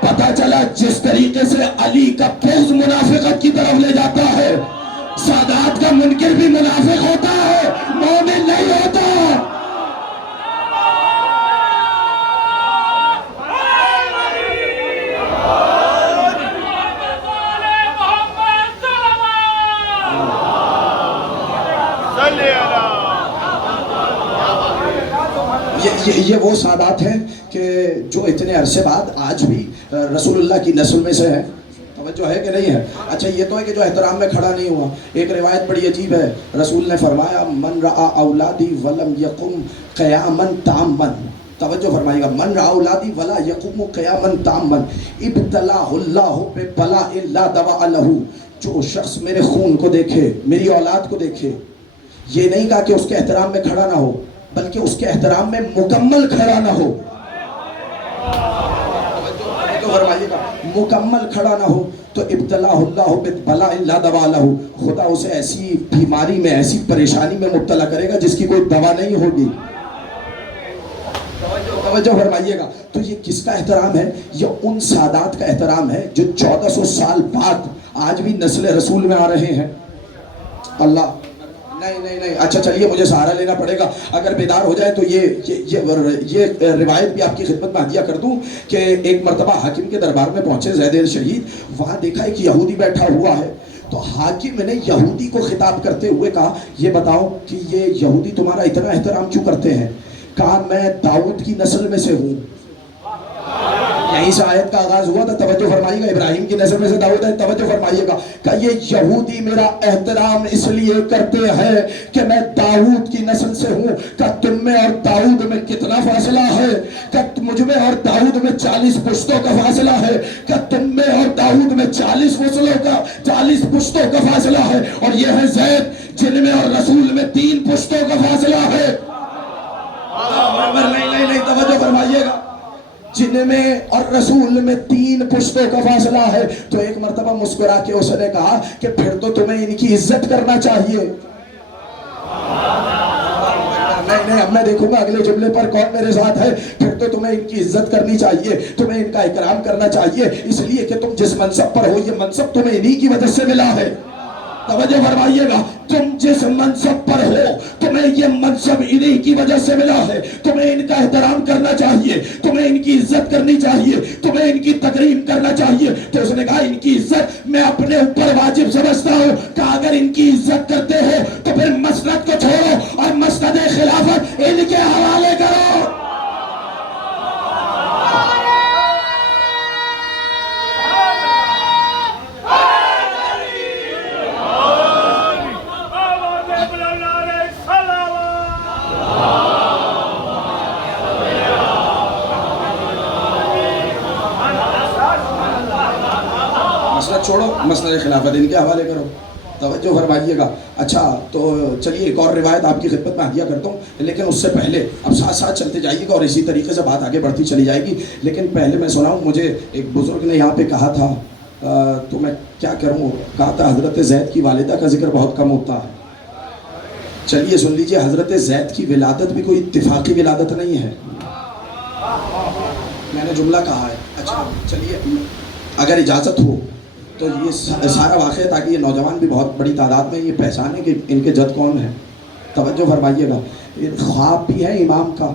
پتہ چلا جس طریقے سے علی کا بغض منافقت کی طرف لے جاتا ہے، سادات کا منکر بھی منافق ہوتا ہے، مومن نہیں ہوتا. یہ وہ سادات ہیں کہ جو اتنے عرصے بعد آج بھی رسول اللہ کی نسل میں سے ہیں. توجہ ہے کہ نہیں ہے؟ اچھا یہ تو ہے کہ جو احترام میں کھڑا نہیں ہوا. ایک روایت بڑی عجیب ہے. رسول نے فرمایا من رأى اولادی ولم یقم قیاما تاما. توجہ فرمائیے گا، من رأى اولادی ولا یقوم قیاما تاما ابتلاہ اللہ ببلاء لا دواء له. جو شخص میرے خون کو دیکھے، میری اولاد کو دیکھے، یہ نہیں کہا کہ اس کے احترام میں کھڑا نہ ہو، بلکہ اس کے احترام میں مکمل کھڑا نہ ہو. مکمل کھڑا نہ ہو تو ابتلاہ اللہ ببلاء لا دواء له. خدا اسے ایسی بیماری میں، ایسی پریشانی میں مبتلا کرے گا جس کی کوئی دوا نہیں ہوگی. توجہ فرمائیے گا. تو یہ کس کا احترام ہے؟ یہ ان سادات کا احترام ہے جو 1400 سال بعد آج بھی نسل رسول میں آ رہے ہیں. اللہ نہیں. اچھا چلیے مجھے سہارا لینا پڑے گا. اگر بیدار ہو جائے تو یہ روایت بھی آپ کی خدمت میں ہدیہ کر دوں کہ ایک مرتبہ حاکم کے دربار میں پہنچے زید شہید. وہاں دیکھا ایک یہودی بیٹھا ہوا ہے. تو حاکم نے یہودی کو خطاب کرتے ہوئے کہا یہ بتاؤ کہ یہ یہودی تمہارا اتنا احترام کیوں کرتے ہیں؟ کہا میں داؤد کی نسل میں سے ہوں. یہیں سے آیت کا آغاز ہوا تھا. توجہ فرمائیے گا، ابراہیم کی نسل میں سے داؤد ہے. توجہ فرمائیے گا کہ یہ یہودی میرا احترام اس لیے کرتے ہیں کہ میں داؤد کی نسل سے ہوں. کہ تم میں اور داؤد میں کتنا فاصلہ ہے؟ کہ مجھ میں اور داؤد میں 40 پشتوں کا فاصلہ ہے. کہ تم میں اور داؤد میں 40 پشتوں کا فاصلہ ہے. اور یہ ہے زید جن میں اور رسول میں 3 پشتوں کا فاصلہ ہے. نہیں توجہ فرمائیے گا، جن میں اور رسول میں 3 پشتوں کا فاصلہ ہے. تو ایک مرتبہ مسکرا کے اس نے کہا کہ پھر تو تمہیں ان کی عزت کرنا چاہیے. نہیں اب میں دیکھوں گا اگلے جملے پر کون میرے ساتھ ہے. پھر تو تمہیں ان کی عزت کرنی چاہیے، تمہیں ان کا اکرام کرنا چاہیے، اس لیے کہ تم جس منصب پر ہو یہ منصب تمہیں انہی کی وجہ سے ملا ہے. توجہ فرمائیے گا، تم جس منصب پر ہو تمہیں یہ منصب انہی کی وجہ سے ملا ہے. تمہیں ان کا احترام کرنا چاہیے، تمہیں ان کی عزت کرنی چاہیے، تمہیں ان کی تکریم کرنا چاہیے. تو اس نے کہا ان کی عزت میں اپنے اوپر واجب سمجھتا ہوں کہ اگر ان کی عزت کرتے ہو تو پھر مسند کو چھوڑو اور مسند خلافت ان کے حوالے کرو. بات چھوڑو, مسئلہ خلافت ان کے حوالے کرو, توجہ فرمائیے گا. اچھا تو چلیے ایک اور روایت آپ کی خدمت میں ہدیہ کرتا ہوں, لیکن اس سے پہلے اب ساتھ ساتھ چلتے جائیے گا اور اسی طریقے سے بات آگے بڑھتی چلی جائے گی. لیکن پہلے میں سناؤں, مجھے ایک بزرگ نے یہاں پہ کہا تھا, تو میں کیا کروں, کہا تھا حضرت زید کی والدہ کا ذکر بہت کم ہوتا ہے. چلیے سن لیجئے, حضرت زید کی ولادت بھی کوئی اتفاقی ولادت نہیں ہے, میں نے جملہ کہا ہے. اچھا چلیے اگر اجازت ہو تو یہ سارا واقعہ, تاکہ یہ نوجوان بھی بہت بڑی تعداد میں یہ پہچانے کہ ان کے جد کون ہیں. توجہ فرمائیے گا. خواب بھی ہے امام کا,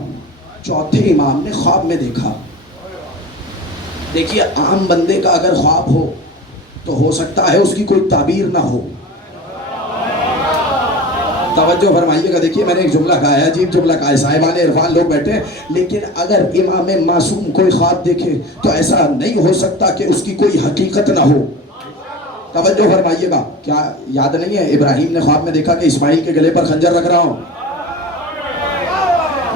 چوتھے امام نے خواب میں دیکھا. دیکھیے عام بندے کا اگر خواب ہو تو ہو سکتا ہے اس کی کوئی تعبیر نہ ہو. توجہ فرمائیے گا. دیکھیے میں نے ایک جملہ کہا ہے, عجیب جملہ کہا ہے, صاحبان عرفان لوگ بیٹھے ہیں, لیکن اگر امام معصوم کوئی خواب دیکھے تو ایسا نہیں ہو سکتا کہ اس کی کوئی حقیقت نہ ہو. توجہ فرمائیے گا. کیا یاد نہیں ہے ابراہیم نے خواب میں دیکھا کہ اسماعیل کے گلے پر خنجر رکھ رہا ہوں؟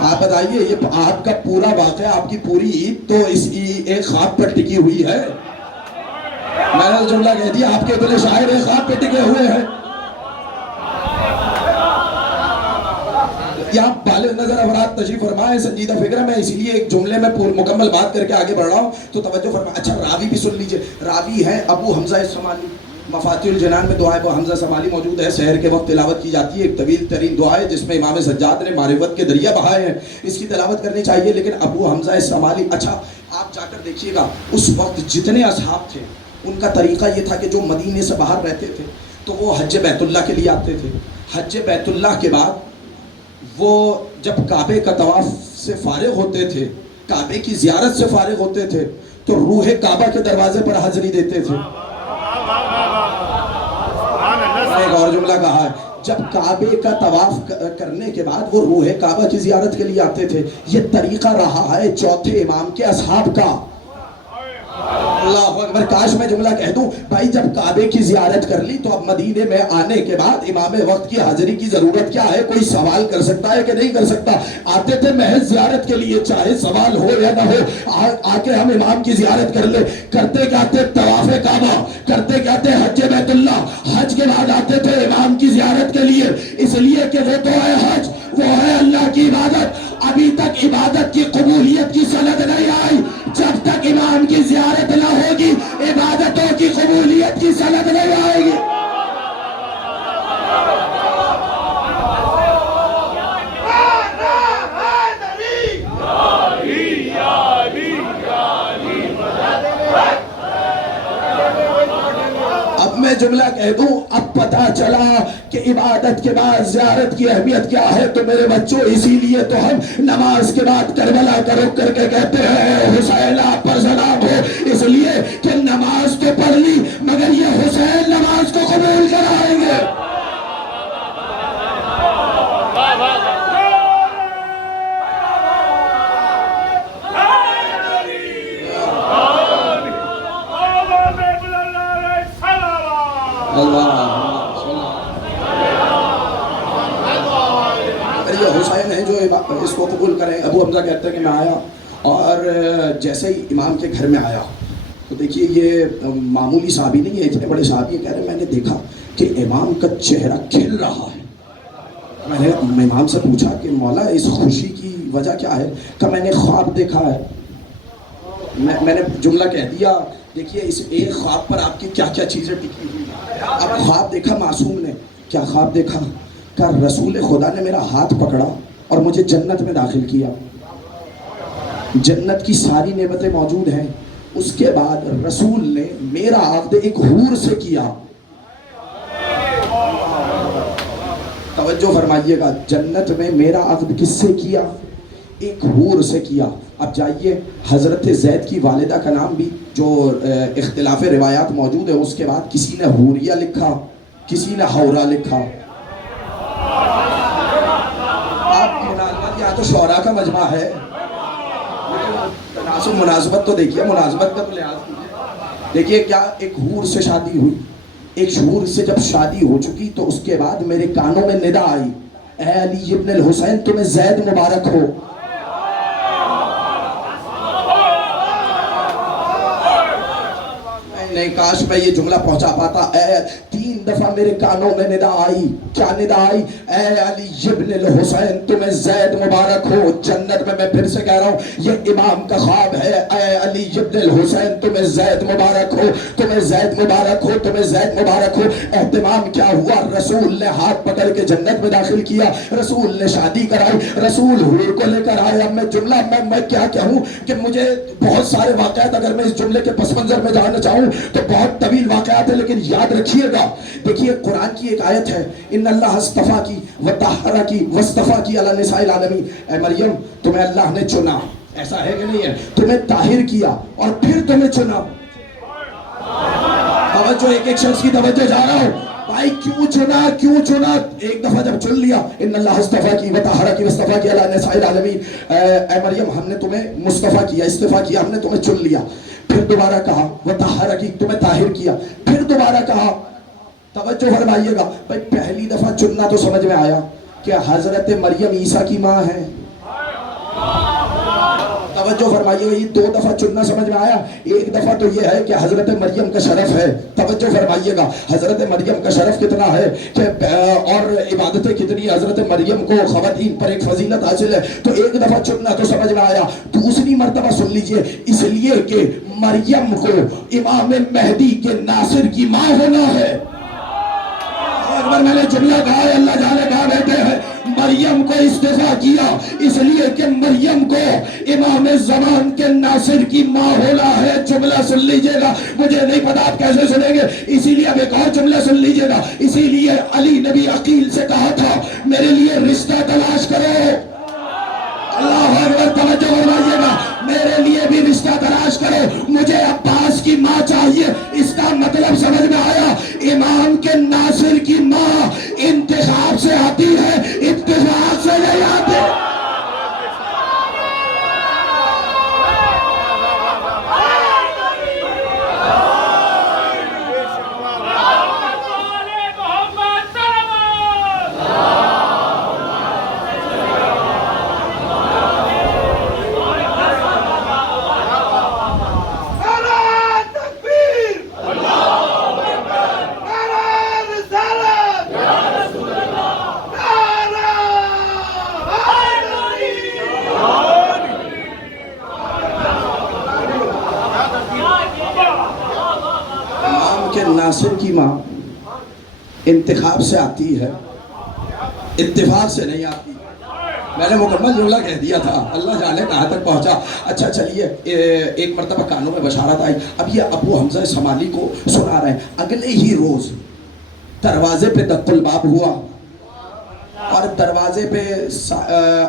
آپ بتائیے, یہ آپ کا پورا واقعہ, آپ کی پوری عید تو اس ایک خواب پر ٹکی ہوئی ہے. میں نے جملہ کہہ دیا, آپ کے اتنے شاعر ایک خواب پہ ٹکے ہوئے ہیں. یہاں بالغ نظر افراد تشریف فرمائے, سنجیدہ فکر ہے, میں اسی لیے ایک جملے میں مکمل بات کر کے آگے بڑھ رہا ہوں, تو توجہ فرمائے. اچھا راوی بھی سن لیجئے, راوی ہے ابو حمزہ الصمالی. مفاتیح الجنان میں دعا ابو حمزہ الصمالی موجود ہے, سحر کے وقت تلاوت کی جاتی ہے. ایک طویل ترین دعا ہے جس میں امام سجاد نے معرفت کے دریا بہائے ہیں, اس کی تلاوت کرنی چاہیے. لیکن ابو حمزہ الصمالی, اچھا آپ جا کر دیکھیے گا, اس وقت جتنے اصحاب تھے ان کا طریقہ یہ تھا کہ جو مدینے سے باہر رہتے تھے تو وہ حج بیت اللہ کے لیے آتے تھے. حج بیت اللہ کے بعد وہ جب کعبے کا طواف سے فارغ ہوتے تھے, کعبے کی زیارت سے فارغ ہوتے تھے, تو روح کعبہ کے دروازے پر حاضری دیتے تھے. ایک اور جملہ کہا ہے, جب کعبے کا طواف کرنے کے بعد وہ روح کعبہ کی زیارت کے لیے آتے تھے. یہ طریقہ رہا ہے چوتھے امام کے اصحاب کا. اللہ اکبر. کاش میں جملہ کہہ دوں بھائی, جب کعبے کی زیارت کر لی تو اب مدینے میں آنے کے بعد امام وقت کی حاضری کی ضرورت کیا ہے؟ کوئی سوال کر سکتا ہے کہ نہیں کر سکتا؟ آتے تھے محض زیارت کے لیے, چاہے سوال ہو یا نہ ہو, آ کے ہم امام کی زیارت کر لے. کرتے کیا تھے؟ طواف کعبہ. کرتے کیا تھے؟ حج بیت اللہ. حج کے بعد آتے تھے امام کی زیارت کے لیے, اس لیے کہ وہ تو ہے حج, وہ ہے اللہ کی عبادت. ابھی تک عبادت کی قبولیت کی سند نہیں آئی. جب تک امام کی زیارت نہ ہوگی عبادتوں کی قبولیت کی سند نہیں آئے گی. اب میں جملہ کہہ دوں, اب پتا چلا کہ عبادت کے بعد زیارت کی اہمیت کیا ہے. تو میرے بچوں, اسی لیے تو ہم نماز کے بعد کربلا کا رخ کر کے کہتے ہیں حسین آپ پر سلام ہو, اس لیے کہ نماز تو پڑھ لی مگر یہ حسین نماز کو قبول کرائیں گے. یہ حسین ہے جو اس کو قبول کریں. ابو حمزہ کہتے ہیں کہ میں آیا اور جیسے ہی امام کے گھر میں آیا تو دیکھیے یہ معمولی صحابی نہیں ہے, اتنے بڑے صحابی کہہ رہے ہیں میں نے دیکھا کہ امام کا چہرہ کھل رہا ہے. میں نے امام سے پوچھا کہ مولا اس خوشی کی وجہ کیا ہے؟ کہ میں نے خواب دیکھا ہے. میں نے جملہ کہہ دیا. دیکھیے اس ایک خواب پر آپ کی کیا کیا چیزیں ٹکی ہوئی. اب خواب دیکھا معصوم نے, کیا خواب دیکھا؟ کہ رسول خدا نے میرا ہاتھ پکڑا اور مجھے جنت میں داخل کیا. جنت کی ساری نعمتیں موجود ہیں. اس کے بعد رسول نے میرا عقد ایک حور سے کیا. توجہ فرمائیے گا, جنت میں میرا عقد کس سے کیا؟ ایک حور سے کیا. اب جائیے, حضرت زید کی والدہ کا نام بھی جو اختلاف روایات موجود ہے, اس کے بعد کسی نے حوریہ لکھا, کسی نے حورا لکھا. آپ مناسبت, یہاں تو شعراء کا مجمع ہے, تناسب مناسبت تو دیکھیے, مناسبت کا تو لحاظ کیجیے. دیکھیے کیا ایک حور سے شادی ہوئی. ایک حور سے جب شادی ہو چکی تو اس کے بعد میرے کانوں میں ندا آئی, اے علی ابن الحسین تمہیں زید مبارک ہو. نہیں کاش میں یہ جملہ پہنچا پاتا. اے 3 دفعہ میرے کانوں میں ندا آئی. کیا ندا آئی؟ اے علی ابن الحسین تمہیں زید مبارک ہو. جنت میں پھر سے کہہ رہا ہوں یہ امام کا خواب ہے. اے علی ابن الحسین تمہیں زید مبارک ہو, تمہیں زید مبارک ہو, تمہیں زید مبارک ہو. اہتمام کیا ہوا؟ رسول نے ہاتھ پکڑ کے جنت میں داخل کیا, رسول نے شادی کرائی, رسول حور کو لے کر آئے. اب میں جملہ میں کیا کہوں کہ مجھے بہت سارے واقعات, اگر میں اس جملے کے پس منظر میں جاننا چاہوں تو بہت طویل واقعات ہیں, لیکن یاد رکھیے گا. دیکھیے قرآن کی ایک آیت ہے, ان اللہ اصطفیٰ کی وطہرہ کی واصطفیٰ کی علی نساء العالمین. اے مریم تمہیں اللہ نے چنا, ایسا ہے کہ نہیں ہے؟ تمہیں طاہر کیا اور پھر تمہیں چنا. توجہ, ایک ایک شخص کی توجہ جا رہا ہوں بھائی. کیوں چنا, کیوں چنا؟ ایک دفعہ جب چن لیا, ان اللہ اصطفیٰ کی وطہرہ کی واصطفیٰ کی علی نساء العالمین. اے مریم ہم نے تمہیں مصطفیٰ کیا, استفا کیا, ہم نے تمہیں چن لیا. پھر دوبارہ کہا وطہرہ کی, تمہیں طاہر کیا. پھر دوبارہ کہا, توجہ فرمائیے گا بھائی. پہلی دفعہ چننا تو سمجھ میں آیا کہ حضرت مریم عیسیٰ کی ماں ہے. توجہ فرمائیے گا, یہ 2 دفعہ چننا سمجھ میں آیا. ایک دفعہ تو یہ ہے کہ حضرت مریم کا شرف ہے. توجہ فرمائیے گا, حضرت مریم کا شرف کتنا ہے کہ اور عبادتیں کتنی, حضرت مریم کو خواتین پر ایک فضیلت حاصل ہے. تو ایک دفعہ چننا تو سمجھ میں آیا. دوسری مرتبہ سن لیجئے, اس لیے کہ مریم کو امام مہدی کے ناصر کی ماں ہونا ہے. اکبر, میں نے جملہ کہا ہے, اللہ جانے کہاں بیٹھے ہیں. مریم کو استفا کیا اس لیے کہ مریم کو امام زمان کے ناصر کی ماں ہونا ہے. جملہ سن لیجئے گا, مجھے نہیں پتا آپ کیسے سنیں گے, اسی لیے اب ایک اور جملہ سن لیجئے گا. اسی لیے علی نبی عقیل سے کہا تھا میرے لیے رشتہ تلاش کرو. اللہ اکبر, توجہ فرمائیے گا, میرے لیے بھی رشتہ تلاش کرو, مجھے عباس کی ماں چاہیے. اس کا مطلب سمجھ میں آیا, امام کے ناصر کی ماں انتخاب سے آتی ہے, اتفاق سے نہیں آتی. ناصر کی ماں انتخاب سے آتی ہے, اتفاق سے نہیں آتی. میں نے مکمل جملہ کہہ دیا تھا, اللہ جانے کہاں تک پہنچا. اچھا چلیے, ایک مرتبہ کانوں میں بشارت آئی. اب یہ ابو حمزہ سمالی کو سنا رہے ہیں. اگلے ہی روز دروازے پہ دق الباب ہوا اور دروازے پہ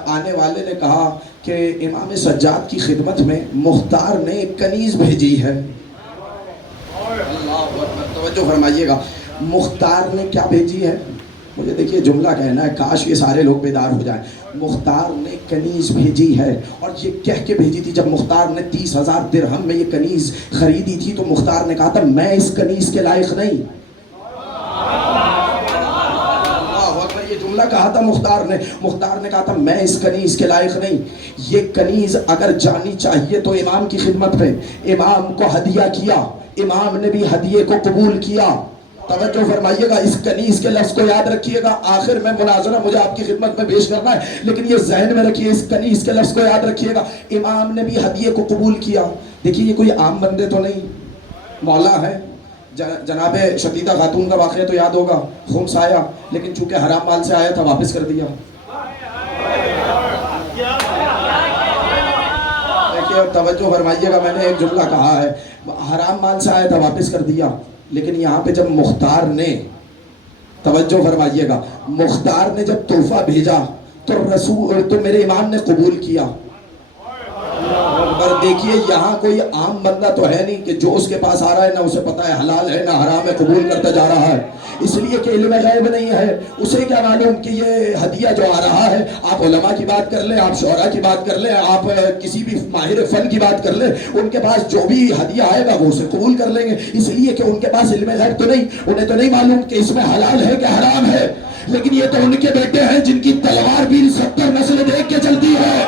آنے والے نے کہا کہ امام سجاد کی خدمت میں مختار نے ایک کنیز بھیجی ہے. توجہ فرمائیے گا, مختار نے کیا بھیجی ہے؟ مجھے دیکھیے جملہ کہنا ہے, کاش یہ سارے لوگ بیدار ہو جائیں. مختار نے کنیز بھیجی ہے, اور یہ کہہ کے بھیجی تھی. جب مختار نے 30,000 درہم میں یہ کنیز خریدی تھی تو مختار نے کہا تھا میں اس کنیز کے لائق نہیں. یہ جملہ کہا تھا مختار نے کہا تھا میں اس کنیز کے لائق نہیں. یہ کنیز اگر جانی چاہیے تو امام کی خدمت میں امام کو ہدیہ کیا, امام نے بھی ہدیے کو قبول کیا. توجہ فرمائیے گا, اس کنیز کے لفظ کو یاد رکھیے گا. آخر میں مناظرہ مجھے آپ کی خدمت میں پیش کرنا ہے, لیکن یہ ذہن میں رکھیے, اس کنیز کے لفظ کو یاد رکھیے گا. امام نے بھی ہدیے کو قبول کیا. دیکھیے یہ کوئی عام بندے تو نہیں, مولا ہے. جناب شدیدہ خاتون کا واقعہ تو یاد ہوگا, خمس آیا لیکن چونکہ حرام مال سے آیا تھا واپس کر دیا. دیکھیے توجہ فرمائیے گا, میں نے ایک جملہ کہا ہے, حرام مال سے آیا تھا واپس کر دیا. لیکن یہاں پہ جب مختار نے, توجہ فرمائیے گا, مختار نے جب تحفہ بھیجا تو میرے امام نے قبول کیا. پر دیکھیے یہاں کوئی عام بندہ تو ہے نہیں کہ جو اس کے پاس آ رہا ہے نہ اسے پتا ہے حلال ہے نہ حرام ہے, قبول کرتا جا رہا ہے. اس لیے کہ علم غیب نہیں ہے, اسے کیا معلوم کہ یہ ہدیہ جو آ رہا ہے. آپ علماء کی بات کر لیں, آپ شعراء کی بات کر لیں, آپ کسی بھی ماہر فن کی بات کر لیں, ان کے پاس جو بھی ہدیہ آئے گا وہ اسے قبول کر لیں گے. اس لیے کہ ان کے پاس علم غیب تو نہیں, انہیں تو نہیں معلوم کہ اس میں حلال ہے کہ حرام ہے. لیکن یہ تو ان کے بیٹے ہیں جن کی تلوار بھی 70 نسلیں دیکھ کے چلتی ہے.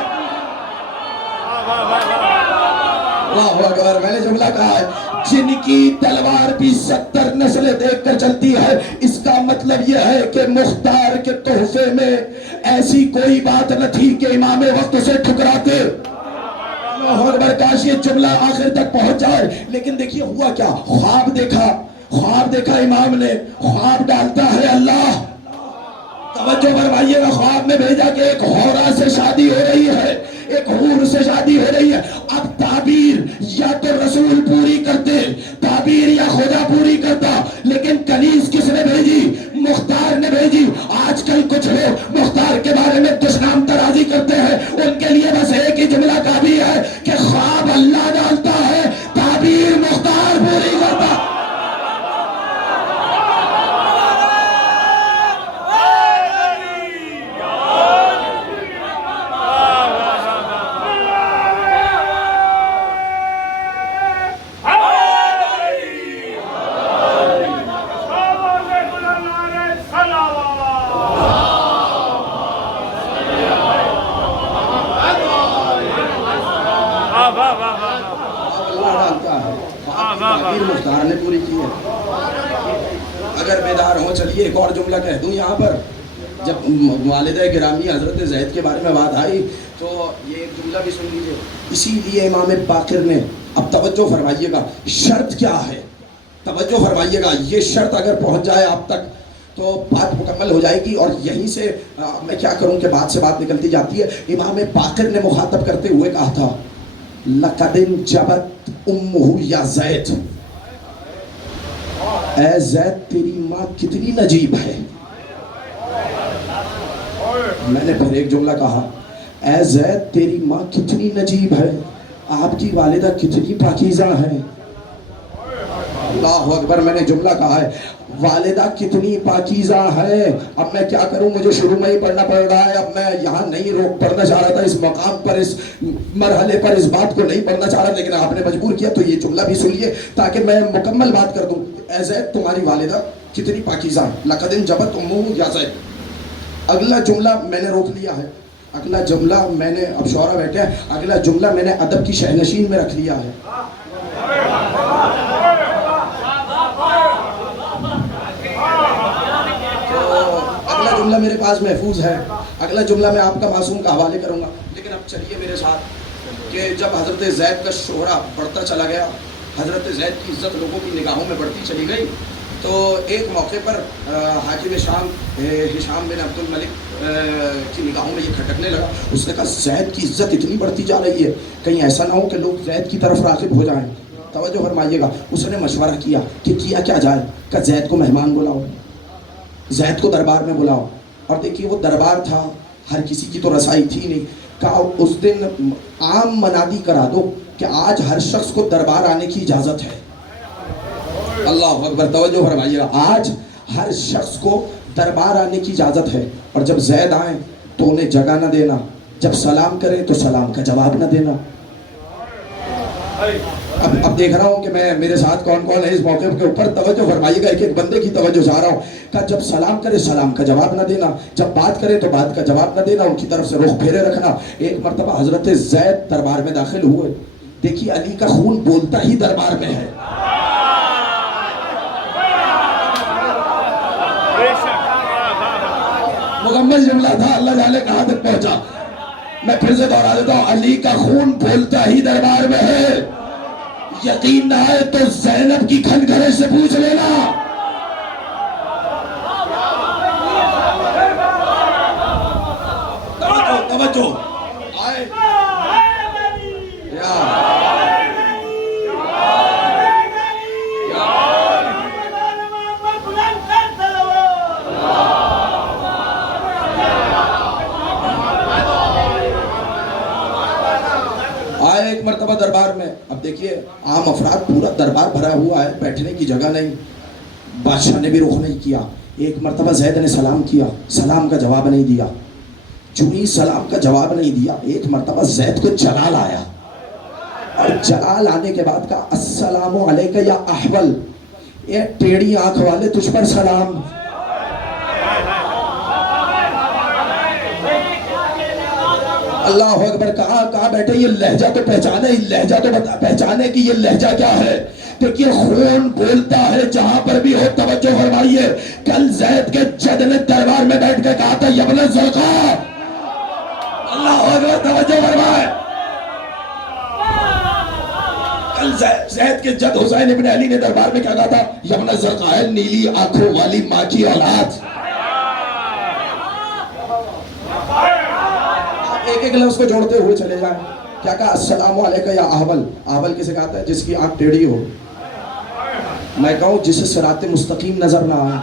اللہ اکبر, میں نے جملہ کہا ہے, جن کی تلوار بھی 70 نسلیں دیکھ کر چلتی ہے، اس کا مطلب یہ ہے کہ مختار کے تحفے میں ایسی کوئی بات نہ تھی کہ امام وقت اسے ٹھکراتے۔ اللہ اکبر، کاش یہ جملہ آخر تک پہنچ جائے۔ لیکن دیکھیے ہوا کیا، خواب دیکھا امام نے، خواب ڈالتا ہے اللہ۔ توجہ فرمائیے گا، خواب میں بھیجا کہ ایک حورا سے شادی ہو رہی ہے، ایک حور سے شادی ہو رہی ہے۔ اب تعبیر یا تو رسول پوری کرتے، تعبیر یا خدا پوری کرتا، لیکن کنیز کس نے بھیجی؟ مختار نے بھیجی۔ آج کل کچھ لوگ مختار کے بارے میں دشنام ترازی کرتے ہیں، ان کے لیے بس ایک ہی جملہ کافی ہے کہ خواب اللہ ڈالتا ہے، تعبیر مختار پوری کرتا۔ مختار نے پوری کی ہے۔ اگر بیدار ہو چلیے ایک اور جملہ کہہ دوں یہاں پر۔ جب والدہ گرامی حضرت زید کے بارے میں بات آئی تو یہ ایک جملہ بھی سن لیجیے۔ اسی لیے امام باقر نے، اب توجہ فرمائیے گا، شرط کیا ہے، توجہ فرمائیے گا، یہ شرط اگر پہنچ جائے آپ تک تو بات مکمل ہو جائے گی۔ اور یہیں سے میں کیا کروں کہ بات سے بات نکلتی جاتی ہے۔ امام باقر نے مخاطب کرتے ہوئے کہا تھا، لَقَدْ انْجَبَتْ أُمُّهُ یا زید، اے زید تیری ماں کتنی نجیب ہے۔ میں نے پھر ایک جملہ کہا، اے زید تیری ماں کتنی نجیب ہے، آپ کی والدہ کتنی پاکیزہ ہے۔ اللہ اکبر، میں نے جملہ کہا ہے، والدہ کتنی پاکیزہ ہے۔ اب میں کیا کروں، مجھے شروع میں ہی پڑھنا پڑ رہا ہے۔ اب میں یہاں نہیں پڑھنا چاہ رہا تھا، اس مقام پر، اس مرحلے پر اس بات کو نہیں پڑھنا چاہ رہا، لیکن آپ نے مجبور کیا، تو یہ جملہ بھی سنیے تاکہ میں مکمل بات کر دوں۔ اے زید تمہاری والدہ کتنی پاکیزہ ہے، لَقَدْ انْجَبَتْ أُمُّهُ یا زید۔ اگلا جملہ میں نے روک لیا ہے، اگلا جملہ میں نے، اب شعرا بیٹھے ہیں، اگلا جملہ میں نے ادب کی شہنشین میں رکھ لیا ہے۔ اگلا جملہ میرے پاس محفوظ ہے، اگلا جملہ میں آپ کا معصوم کا حوالے کروں گا۔ لیکن اب چلیے میرے ساتھ کہ جب حضرت زید کا شہرہ بڑھتا چلا گیا، حضرت زید کی عزت لوگوں کی نگاہوں میں بڑھتی چلی گئی، تو ایک موقع پر حاکم شام ہشام بن عبد الملک کی نگاہوں میں یہ کھٹکنے لگا۔ اس نے کہا زید کی عزت اتنی بڑھتی جا رہی ہے، کہیں ایسا نہ ہو کہ لوگ زید کی طرف راغب ہو جائیں۔ توجہ فرمائیے گا، اس نے مشورہ کیا کہ کیا کیا جائے، کہ زید کو مہمان بلاؤ، زید کو دربار میں بلاؤ۔ اور دیکھیے وہ دربار تھا، ہر کسی کی تو رسائی تھی نہیں، کہا اس دن عام منادی کرا دو کہ آج ہر شخص کو دربار آنے کی اجازت ہے۔ اللہ اکبر، توجہ فرمائیے گا، آج ہر شخص کو دربار آنے کی اجازت ہے۔ اور جب زید آئیں تو انہیں جگہ نہ دینا، جب سلام کریں تو سلام کا جواب نہ دینا۔ اب دیکھ رہا ہوں کہ میرے ساتھ کون کون ہے اس موقع کے اوپر، توجہ فرمائیے گا، ایک ایک بندے کی توجہ چاہ رہا ہوں کہ جب سلام کرے سلام کا جواب نہ دینا، جب بات کرے تو بات کا جواب نہ دینا، ان کی طرف سے رخ پھیرے رکھنا۔ ایک مرتبہ حضرت زید دربار میں داخل ہوئے، دیکھیے علی کا خون بولتا ہی دربار میں ہے۔ مکمل جملہ تھا، اللہ جانے کہاں تک پہنچا، میں پھر سے دوہرا دیتا ہوں، علی کا خون بولتا ہی دربار میں ہے۔ یقین نہ آئے تو زینب کی کھنگھرے سے پوچھ لینا۔ توجہ آئے ایک مرتبہ دربار میں، اب دیکھیے عام افراد، پورا دربار بھرا ہوا ہے، بیٹھنے کی جگہ نہیں، بادشاہ نے بھی رخ نہیں کیا۔ ایک مرتبہ زید نے سلام کیا، سلام کا جواب نہیں دیا، چونی سلام کا جواب نہیں دیا، ایک مرتبہ زید کو جلال آیا، اور جلال آنے کے بعد کہا السلام علیکہ یا احول، اے ٹیڑھی آنکھ والے تجھ پر سلام۔ اللہ اکبر، کہاں بیٹھے، یہ لہجہ تو پہچانے، لہجہ تو پہچانے کہ یہ لہجہ کیا ہے۔ دیکھیے خون بولتا ہے جہاں پر بھی ہو. توجہ فرمائیے, کل زید کے جد نے دربار میں بیٹھ کے کہا تھا یا ابن زرقا, اللہ اکبر, توجہ فرمائے. کل زید کے جد حسین ابن علی نے دربار میں کیا کہا تھا, یا ابن زرقا, نیلی آنکھوں والی ماں کی اولاد. ایک ایک لفظ کو جوڑتے ہوئے چلے جائیں. کیا کہا, السلام علیکم یا احول. احول کسے کہتا ہے, جس کی آنکھ ٹیڑھی ہو. میں کہوں جسے صراط مستقیم نظر نہ آئے.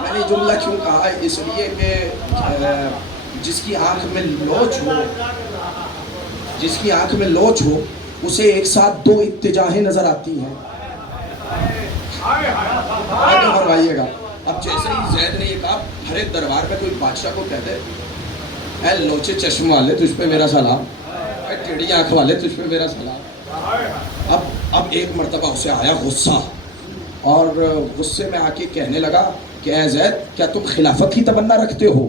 میں نے جملہ کیوں کہا ہے, اس لیے کہ جس کی آنکھ میں لوچ ہو, جس کی آنکھ میں لوچ ہو, اسے ایک ساتھ دو اتجاہیں نظر آتی ہیں. فرمائیے گا. اب جیسے ہی زید نے یہ کہا, ہر ایک دربار میں کوئی بادشاہ کو کہتے اے لوچے چشم والے تجھ پہ میرا سلام, اے ٹیڑھی آنکھ والے تجھ پہ میرا سلام. اب ایک مرتبہ اسے آیا غصہ, اور غصے میں آ کے کہنے لگا کہ اے زید, کیا تم خلافت کی تمنا رکھتے ہو؟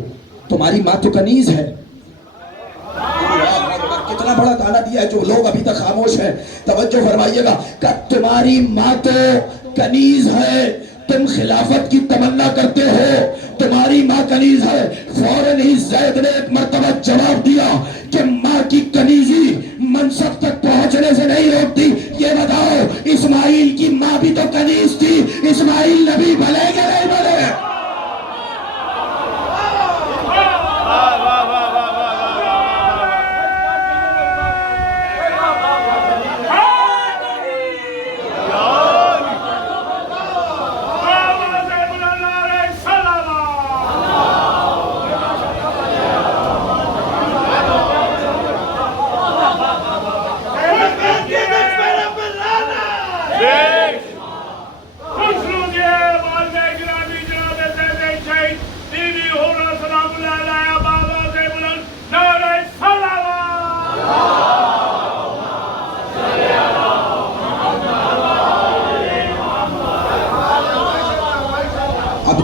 تمہاری ماں تو کنیز ہے. کتنا بڑا تانا دیا ہے, جو لوگ ابھی تک خاموش ہیں توجہ فرمائیے گا. کہ تمہاری ماں تو کنیز ہے, تم خلافت کی تمنا کرتے ہو, تمہاری ماں کنیز ہے. فوراً ہی زید نے ایک مرتبہ جواب دیا کہ ماں کی کنیزی منصب تک پہنچنے سے نہیں روکتی. یہ بتاؤ, اسماعیل کی ماں بھی تو کنیز تھی, اسماعیل نبی بنے کہ نہیں بنے؟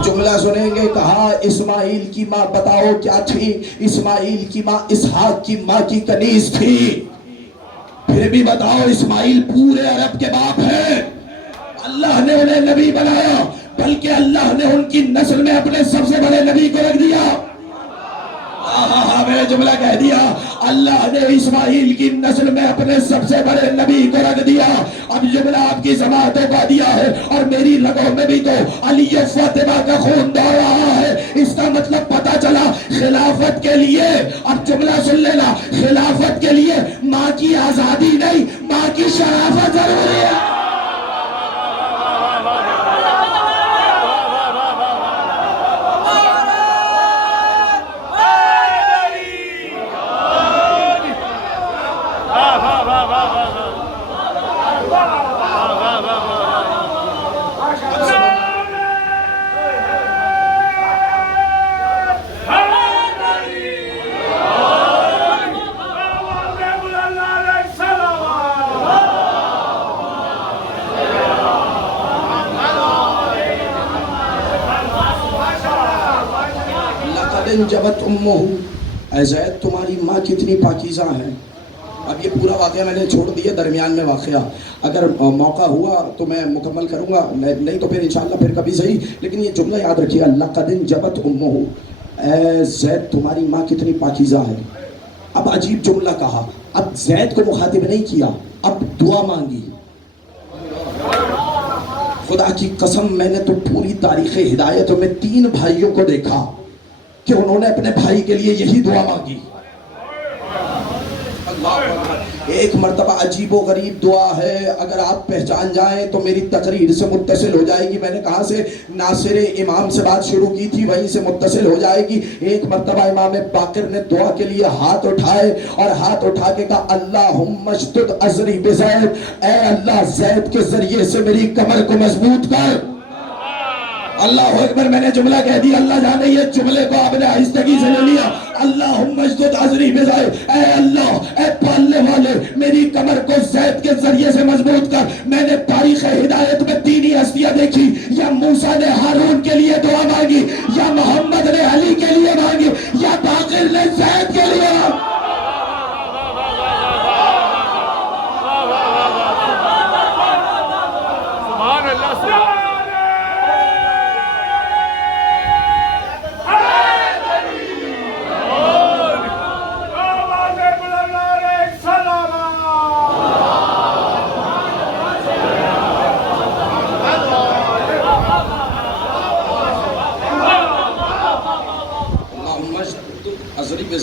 جملہ سنیں گے. کہا اسماعیل کی ماں بتاؤ کیا تھی؟ اسماعیل کی ماں اسحاق کی ماں کی کنیز تھی. پھر بھی بتاؤ, اسماعیل پورے عرب کے باپ ہیں. اللہ نے انہیں نبی بنایا, بلکہ اللہ نے ان کی نسل میں اپنے سب سے بڑے نبی کو رکھ دیا. میں نے جملہ کہہ دیا, اللہ نے اسماعیل کی نسل میں اپنے سب سے بڑے نبی کو رکھ دیا. اب جملہ آپ کی سماعتوں کا دیا ہے, اور میری رگوں میں بھی تو علی و فاطمہ کا خون دوڑ رہا ہے. اس کا مطلب پتا چلا خلافت کے لیے, اب جملہ سن لینا, خلافت کے لیے ماں کی آزادی نہیں, ماں کی شرافت ضروری ہے. جبت امہ, اے زید تمہاری ماں کتنی پاکیزہ ہے. اب یہ پورا واقعہ میں نے چھوڑ دیا, درمیان میں واقعہ اگر موقع ہوا تو میں مکمل کروں گا, نہیں تو پھر انشاءاللہ پھر کبھی صحیح. لیکن یہ جملہ یاد رکھیے, لقد جبت امہ, اے زید تمہاری ماں کتنی پاکیزہ ہے. اب عجیب جملہ کہا, اب زید کو مخاطب نہیں کیا, اب دعا مانگی. خدا کی قسم میں نے تو پوری تاریخ ہدایتوں میں 3 بھائیوں کو دیکھا کہ انہوں نے اپنے بھائی کے لیے یہی دعا مانگی. ایک مرتبہ عجیب و غریب دعا ہے, اگر آپ پہچان جائیں تو میری تقریر سے متصل ہو جائے گی. میں نے کہاں سے ناصر امام سے بات شروع کی تھی, وہیں سے متصل ہو جائے گی. ایک مرتبہ امام باقر نے دعا کے لیے ہاتھ اٹھائے, اور ہاتھ اٹھا کے کہا اللہم اشدد ازری بزید, اے اللہ زید کے ذریعے سے میری کمر کو مضبوط کر. اللہ اکبر. میں نے جملہ کہہ دیا, اللہ جانے یہ جملے کو آپ نے آہستگی سے لے لیا. اللہم اشدد ازری بزید, اے اللہ, اے پالنے والے, میری کمر کو زید کے ذریعے سے مضبوط کر. میں نے تاریخ ہدایت میں 3 ہستیاں دیکھی, یا موسیٰ نے ہارون کے لیے دعا مانگی, یا محمد نے علی کے لیے مانگی, یا باقر نے زید کے لیے مانگی.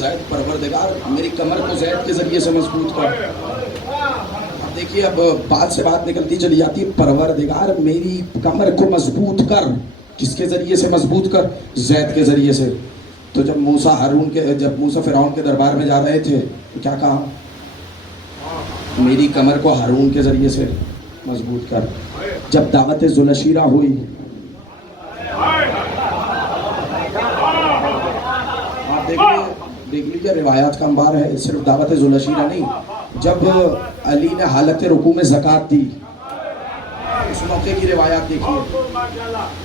زید پروردگار میری کمر کو زید کے ذریعے سے مضبوط کر. اب دیکھیے اب بات سے بات نکلتی چلی جاتی ہے. پروردگار میری کمر کو مضبوط کر, کس کے ذریعے سے مضبوط کر؟ زید کے ذریعے سے. تو جب موسیٰ فرعون کے دربار میں جا رہے تھے تو کیا کہا؟ میری کمر کو ہارون کے ذریعے سے مضبوط کر. جب دعوت ذوالعشیرہ ہوئی, آپ دیکھ لیجیے روایات کا انبار ہے, صرف دعوت ذوالعشیرہ نہیں, جب علی نے حالت رکوع میں زکوٰۃ دی اس موقع کی روایات دیکھیے,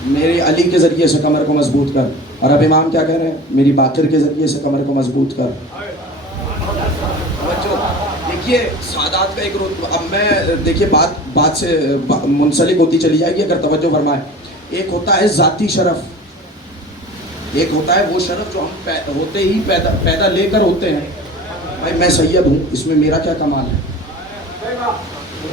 میرے علی کے ذریعے سے کمر کو مضبوط کر. اور اب امام کیا کہہ رہے ہیں؟ میری باقر کے ذریعے سے کمر کو مضبوط کر. دیکھیے سادات کا ایک اب میں دیکھیے بات سے منسلک ہوتی چلی جائے گی اگر توجہ فرمائیں. ایک ہوتا ہے ذاتی شرف, ایک ہوتا ہے وہ شرف جو ہم ہوتے ہی پیدا لے کر ہوتے ہیں. بھائی میں سید ہوں, اس میں میرا کیا کمال ہے؟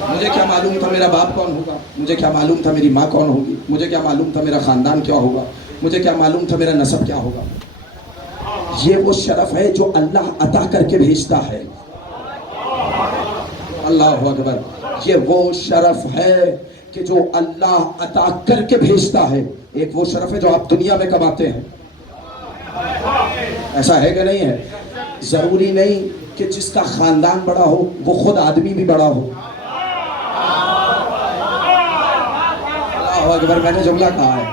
مجھے کیا معلوم تھا میرا باپ کون ہوگا, مجھے کیا معلوم تھا میری ماں کون ہوگی, مجھے کیا معلوم تھا میرا خاندان کیا ہوگا, مجھے کیا معلوم تھا میرا نسب کیا ہوگا. یہ وہ شرف ہے جو اللہ عطا کر کے بھیجتا ہے. اللہ اکبر. یہ وہ شرف ہے کہ جو اللہ عطا کر کے بھیجتا ہے. ایک وہ شرف ہے جو آپ دنیا میں کماتے ہیں. ایسا ہے کہ نہیں ہے؟ ضروری نہیں کہ جس کا خاندان بڑا ہو وہ خود آدمی بھی بڑا ہو. اللہ اکبر. میں نے جملہ کہا ہے,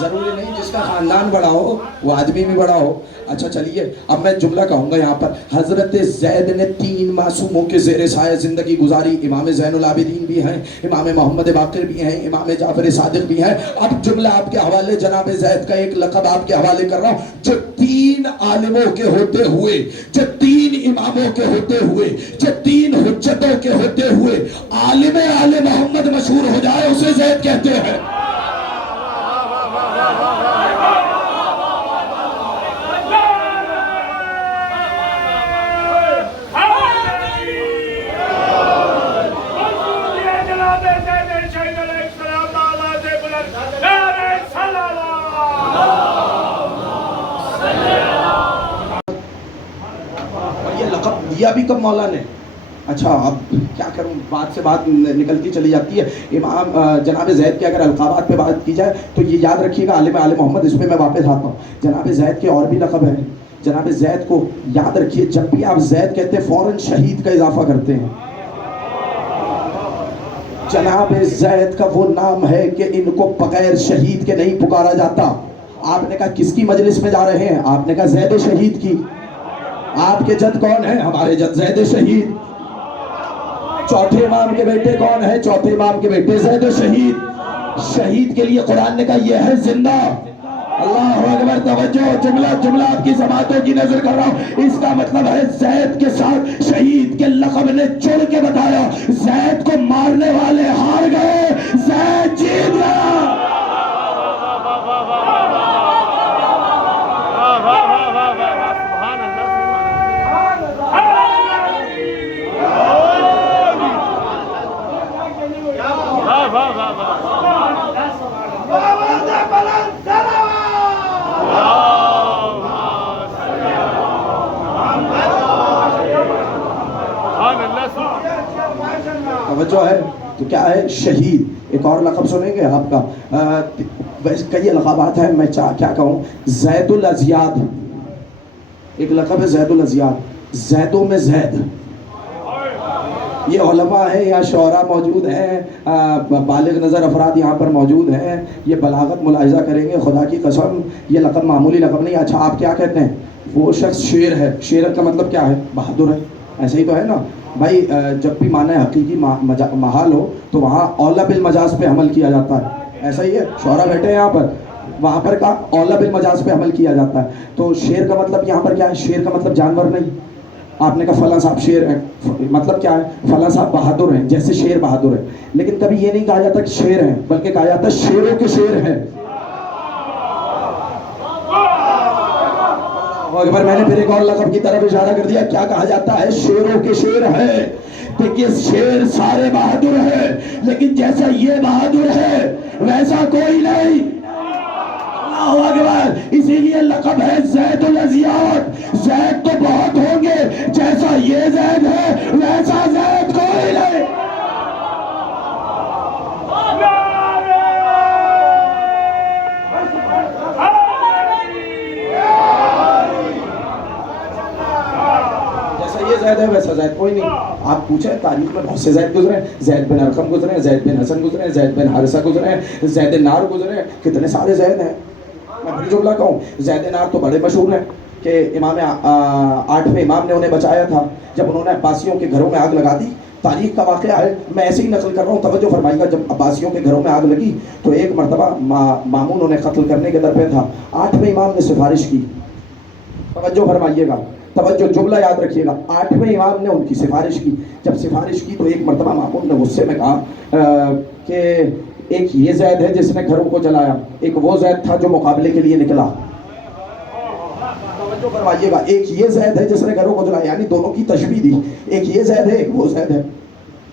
ضروری نہیں جس کا خاندان بڑا ہو وہ آدمی بھی بڑا ہو. اچھا چلیے اب میں جملہ کہوں گا یہاں پر. حضرت زید نے 3 معصوموں کے زیر سایہ زندگی گزاری. امام زین العابدین بھی ہیں, امام محمد باقر بھی ہیں, امام جعفر صادق بھی ہیں. اب جملہ آپ کے حوالے جناب زید کا ایک لقب آپ کے حوالے کر رہا ہوں, جو 3 عالموں کے ہوتے ہوئے, جو 3 اماموں کے ہوتے ہوئے, جو 3 حجتوں کے ہوتے ہوئے عالم آل محمد مشہور ہو جائے اسے زید کہتے ہیں. دیا بھی کب مولا نے. اچھا اب کیا کروں, بات سے بات نکلتی چلی جاتی ہے. امام جناب زید کے اگر القابات پہ بات کی جائے تو یہ یاد رکھیے گا, عالم آل محمد, اس پہ میں واپس آتا ہوں. جناب زید کے اور بھی لقب ہیں. جناب زید کو یاد رکھیے, جب بھی آپ زید کہتے ہیں فوراً شہید کا اضافہ کرتے ہیں. جناب زید کا وہ نام ہے کہ ان کو بغیر شہید کے نہیں پکارا جاتا. آپ نے کہا کس کی مجلس میں جا رہے ہیں؟ آپ نے کہا زید شہید کی. آپ کے جد کون ہیں؟ ہمارے جد زید شہید. چوتھے امام کے بیٹے کون ہیں؟ چوتھے امام کے بیٹے زید شہید. شہید کے لیے قرآن نے کہا یہ ہے زندہ. اللہ اکبر. توجہ, جملہ آپ کی سماعتوں کی نظر کر رہا ہوں. اس کا مطلب ہے زید کے ساتھ شہید کے لقب نے جڑ کے بتایا, زید کو مارنے والے ہار گئے, زید جیت گیا. توجہ ہے تو کیا ہے شہید. ایک اور لقب سنیں گے آپ کا, کئی لقبات ہیں, میں کیا کہوں. زید الازیاد ایک لقب ہے, زید الازیاد, زیدوں میں زید. یہ علماء ہیں یا شعراء موجود ہیں, بالغ نظر افراد یہاں پر موجود ہیں, یہ بلاغت ملاحظہ کریں گے, خدا کی قسم یہ لقب معمولی لقب نہیں. اچھا آپ کیا کہتے ہیں؟ وہ شخص شیر ہے. شیر کا مطلب کیا ہے؟ بہادر ہے. ایسے ہی تو ہے نا بھائی. جب بھی معنی حقیقی محال ہو تو وہاں اولا بالمجاز پہ عمل کیا جاتا ہے. ایسا ہی ہے, شعراء بیٹھے ہیں یہاں پر, وہاں پر کا اولا بالمجاز پہ عمل کیا جاتا ہے. تو شیر کا مطلب یہاں پر کیا ہے؟ شیر کا مطلب جانور نہیں. آپ نے کہا فلاں صاحب شیر ہے, مطلب کیا ہے؟ فلاں صاحب بہادر ہیں, جیسے شیر بہادر ہے. لیکن کبھی یہ نہیں کہا جاتا کہ شیر ہیں, بلکہ کہا جاتا ہے شیروں کے شیر ہیں. اکبر. میں نے پھر ایک اور لقب کی طرف اشارہ کر دیا. کیا کہا جاتا ہے؟ شیروں کے شیر ہے. دیکھیے شیر سارے بہادر ہیں, لیکن جیسا یہ بہادر ہے ویسا کوئی نہیں. اللہ اکبر. اسی لیے لقب ہے زید الازیاد. زید تو بہت ہوں گے, جیسا یہ زید ہے ویسا زید کوئی نہیں. یہ زید ہے ویسا زید کوئی نہیں. آپ پوچھیں تاریخ میں بہت سے زید گزرے ہیں. زید بن ارقم گزرے ہیں, زید بن حسن گزرے ہیں, زید بن حارثہ گزرے ہیں, زید نار گزرے ہیں, کتنے سارے زید ہیں. میں بڑی جملہ کہوں, زید نار تو بڑے مشہور ہیں کہ امام 8ویں امام نے انہیں بچایا تھا جب انہوں نے عباسیوں کے گھروں میں آگ لگا دی. تاریخ کا واقعہ ہے, میں ایسے ہی نقل کر رہا ہوں, توجہ فرمائیے گا. جب عباسیوں کے گھروں میں آگ لگی تو ایک مرتبہ مامون انہیں قتل کرنے کے در پہ تھا. 8ویں امام نے سفارش کی, توجہ فرمائیے گا, توجہ, جملہ یاد رکھیے گا. 8ویں امام نے ان کی سفارش کی. جب سفارش کی تو ایک مرتبہ مامون نے غصے میں کہا کہ ایک یہ زید ہے جس نے گھروں کو جلایا, ایک وہ زید تھا جو مقابلے کے لیے نکلا. توجہ فرمائیے گا, ایک یہ زید ہے جس نے گھروں کو جلایا, یعنی دونوں کی تشبیہ دی. ایک یہ زید ہے, ایک وہ زید ہے,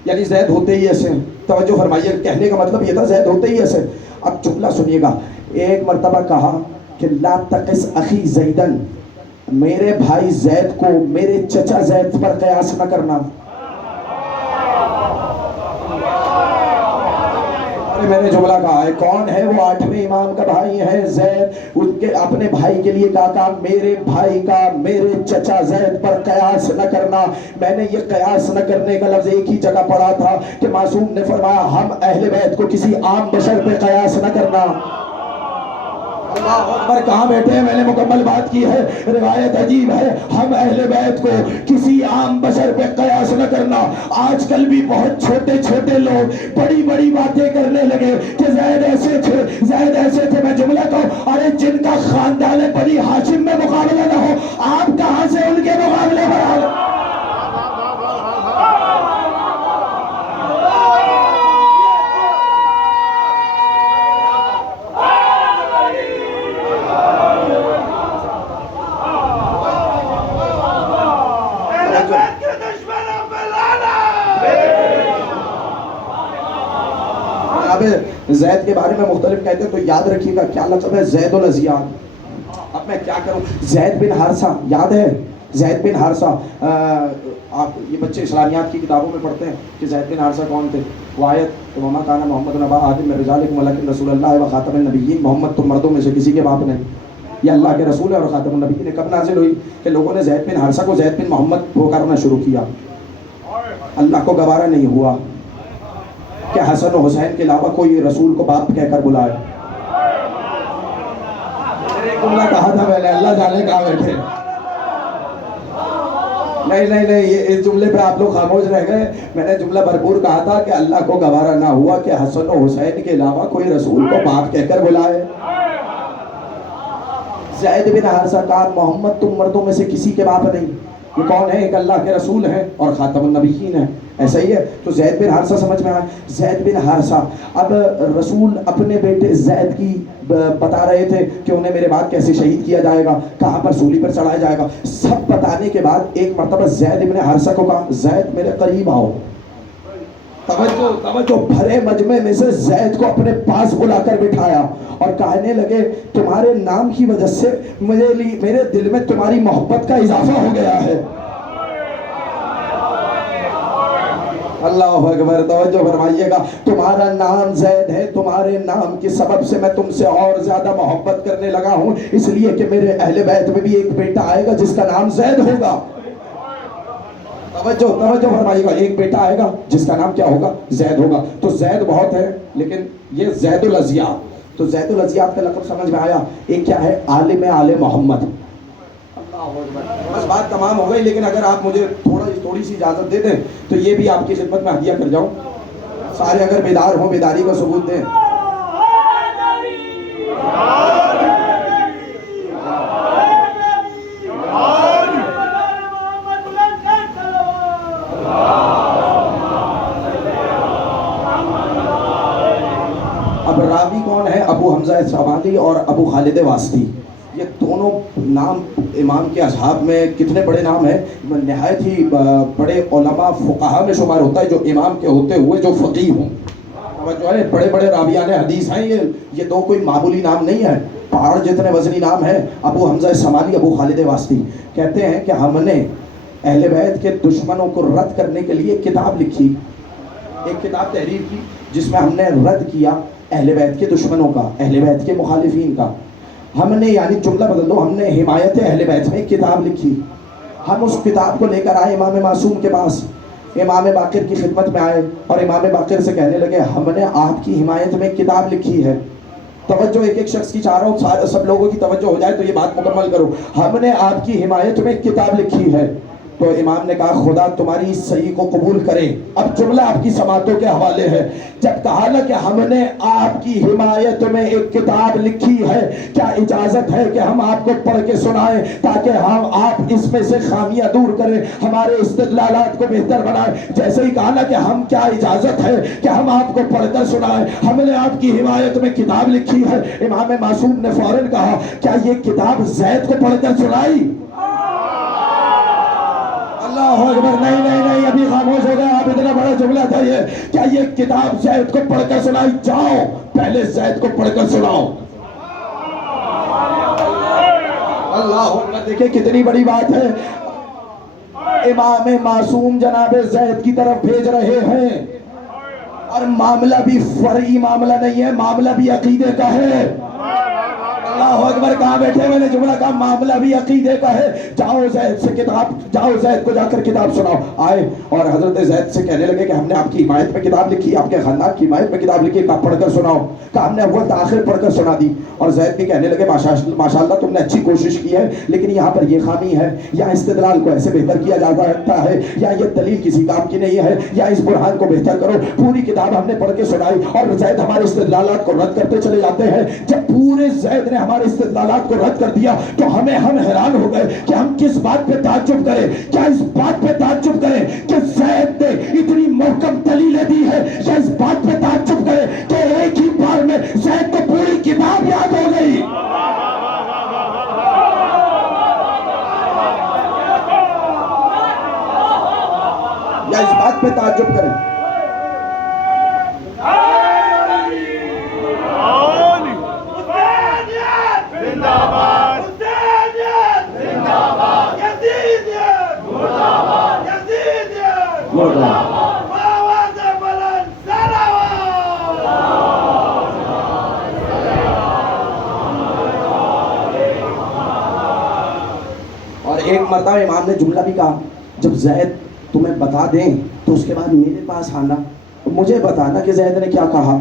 یعنی زید ہوتے ہی ایسے ہیں. توجہ فرمائیے, کہنے کا مطلب یہ تھا زید ہوتے ہی ایسے. اب جملہ سنیے گا. ایک مرتبہ کہا کہ لا تقس اخی زیدن, میرے بھائی زید کو میرے چچا زید پر قیاس نہ کرنا. میں نے جملہ کہا ہے, کون ہے وہ 8ویں امام کا بھائی ہے زید, ان کے اپنے بھائی کے لیے کہا میرے بھائی کا میرے چچا زید پر قیاس نہ کرنا. میں نے یہ قیاس نہ کرنے کا لفظ ایک ہی جگہ پڑھا تھا کہ معصوم نے فرمایا ہم اہل بیت کو کسی عام بشر پہ قیاس نہ کرنا. اللہ اکبر, کہاں بیٹھے ہیں, میں نے مکمل بات کی ہے. روایت عجیب ہے, ہم اہل بیت کو کسی عام بشر پہ قیاس نہ کرنا. آج کل بھی بہت چھوٹے چھوٹے لوگ بڑی بڑی باتیں کرنے لگے کہ زید ایسے تھے, زید ایسے تھے. میں جملہ کہوں, ارے جن کا خاندان بنی ہاشم میں مقابلہ نہ ہو, آپ کہاں سے ان کے مقابلے پر آ گئے؟ زید کے بارے میں مختلف کہتے ہیں تو یاد رکھیے گا کیا لقب ہے, زید الازیاد. اب میں کیا کروں, زید بن حارثہ یاد ہے, زید بن حارثہ. آپ یہ بچے اسلامیات کی کتابوں میں پڑھتے ہیں کہ زید بن حارثہ کون تھے. وہ آیت وما کان محمد نبا احد من رجالکم ولکن رسول اللہ و خاتم النبیین, محمد تم مردوں میں سے کسی کے باپ نہیں, یہ اللہ کے رسول ہے اور خاتم النبیین. نے کب نازل ہوئی کہ لوگوں نے زید بن حارثہ کو زید بن محمد پکارنا شروع کیا. اللہ کو گوارا نہیں ہوا کہ حسن و حسین کے علاوہ کوئی رسول کو باپ کہہ کر بلائے. جملہ کہا تھا میں نے, اللہ جانے کہاں بیٹھے. نہیں, اس جملے پہ آپ لوگ خاموش رہ گئے. میں نے جملہ بھرپور کہا تھا کہ اللہ کو گوارا نہ ہوا کہ حسن و حسین کے علاوہ کوئی رسول کو باپ کہہ کر بلائے. زید بن حارثہ کہا محمد تم مردوں میں سے کسی کے باپ نہیں, یہ کون ہے, ایک اللہ کے رسول ہیں اور خاتم النبیین ہیں. ایسا ہی ہے. تو زید بن حارثہ سمجھ میں آیا. زید بن حارثہ, اب رسول اپنے بیٹے زید کی بتا رہے تھے کہ انہیں میرے بعد کیسے شہید کیا جائے گا, کہاں پر سولی پر چڑھایا جائے گا. سب بتانے کے بعد ایک مرتبہ زید بن حارثہ کو کہا زید میرے قریب آؤ. توجہ, بھرے مجمع میں سے زید کو اپنے پاس بلا کر بٹھایا اور کہنے لگے تمہارے نام کی وجہ سے میرے دل میں تمہاری محبت کا اضافہ ہو گیا ہے. اللہ اکبر, توجہ فرمائیے گا. تمہارا نام زید ہے, تمہارے نام کے سبب سے میں تم سے اور زیادہ محبت کرنے لگا ہوں, اس لیے کہ میرے اہل بیت میں بھی ایک بیٹا آئے گا جس کا نام زید ہوگا. توجہ فرمائیے گا, ایک بیٹا آئے گا جس کا نام کیا ہوگا, زید ہوگا. تو زید بہت ہے لیکن یہ زید الازیاد. تو زید الازیاد کا لقب سمجھ میں آیا. ایک کیا ہے, عالم آل محمد. بس بات تمام ہو گئی, لیکن اگر آپ مجھے تھوڑی سی اجازت دے دیں تو یہ بھی آپ کی خدمت میں ہدیہ کر جاؤں. سارے اگر بیدار ہوں, بیداری کا ثبوت دیں. اب راوی کون ہے, ابو حمزہ سوادی اور ابو خالد واسطی. یہ دونوں نام امام کے اصحاب میں کتنے بڑے نام ہیں, نہایت ہی بڑے علماء فقہا میں شمار ہوتا ہے جو امام کے ہوتے ہوئے جو فقیہ ہوں. جو ہے بڑے بڑے راویان حدیث ہیں, یہ دو کوئی معمولی نام نہیں ہے. پہاڑ جتنے وزنی نام ہیں، ابو حمزہ سمالی، ابو خالد واسطی کہتے ہیں کہ ہم نے اہل بیت کے دشمنوں کو رد کرنے کے لیے کتاب لکھی، ایک کتاب تحریر کی جس میں ہم نے رد کیا اہل بیت کے دشمنوں کا، اہل بیت کے مخالفین کا. ہم نے یعنی جملہ بدل دو، ہم نے حمایت اہل بیت میں ایک کتاب لکھی. ہم اس کتاب کو لے کر آئے امام معصوم کے پاس، امام باقر کی خدمت میں آئے اور امام باقر سے کہنے لگے ہم نے آپ کی حمایت میں کتاب لکھی ہے. توجہ ایک ایک شخص کی چاہ رہا ہوں، سب لوگوں کی توجہ ہو جائے تو یہ بات مکمل کرو. ہم نے آپ کی حمایت میں کتاب لکھی ہے. تو امام نے کہا خدا تمہاری اس صحیح کو قبول کرے. اب جملہ آپ کی سماعتوں کے حوالے ہے. جب کہا نا کہ ہم نے آپ کی حمایت میں ایک کتاب لکھی ہے، کیا اجازت ہے کہ ہم آپ کو پڑھ کے سنائیں تاکہ ہم آپ اس میں سے خامیاں دور کریں، ہمارے استدلالات کو بہتر بنائیں؟ جیسے ہی کہا نا کہ ہم کیا اجازت ہے کہ ہم آپ کو پڑھ کر سنائیں، ہم نے آپ کی حمایت میں کتاب لکھی ہے. امام معصوم نے فوراً کہا کیا یہ کتاب زید کو پڑھ کر سنائی؟ اللہ اکبر. نہیں نہیں نہیں، ابھی خاموش ہو گئے آپ، اتنا بڑا جملہ تھا یہ. کیا یہ کتاب زید کو پڑھ کر سنائی؟ جاؤ پہلے زید کو پڑھ کر سناؤ. اللہ اکبر. دیکھیں کتنی بڑی بات ہے. امام معصوم جناب زید کی طرف بھیج رہے ہیں اور معاملہ بھی فرعی معاملہ نہیں ہے، معاملہ بھی عقیدے کا ہے. اللہ اکبر. کہاں بیٹھے؟ میں نے جملہ کہا معاملہ بھی عقیدے کا ہے. جاؤ زید سے کتاب، جاؤ زید کو جا کر کتاب سناؤ. آئے اور حضرت زید سے کہنے لگے کہ ہم نے آپ کی حمایت میں کتاب لکھی، آپ کے خاندان کی حمایت میں کتاب لکھی، آپ پڑھ کر سناؤ. کہا ہم نے اول تاخیر پڑھ کر سنا دی. اور زید بھی کہنے لگے ماشاءاللہ تم نے اچھی کوشش کی ہے، لیکن یہاں پر یہ خامی ہے، یا استدلال کو ایسے بہتر کیا جاتا ہے، یا یہ دلیل کسی کام کی نہیں ہے، یا اس برہان کو بہتر کرو. پوری کتاب ہم نے پڑھ کے سنائی اور زید ہمارے استدلالات کو رد کرتے چلے جاتے ہیں. جب پورے زید نے ہمارے استدلالات کو رد کر دیا تو ہم حیران ہو گئے کہ ہم کس بات پہ تعجب کریں. کیا اس بات پہ تعجب کریں کہ زید نے اتنی محکم دلیلیں دی ہے، یا اس بات پہ تعجب کریں کہ ایک ہی بار میں زید کو پوری کتاب یاد ہو گئی؟ یا اس بات پہ تعجب کریں؟ اور ایک مرتبہ امام نے جملہ بھی کہا جب زید تمہیں بتا دیں تو اس کے بعد میرے پاس آنا، مجھے بتانا کہ زید نے کیا کہا.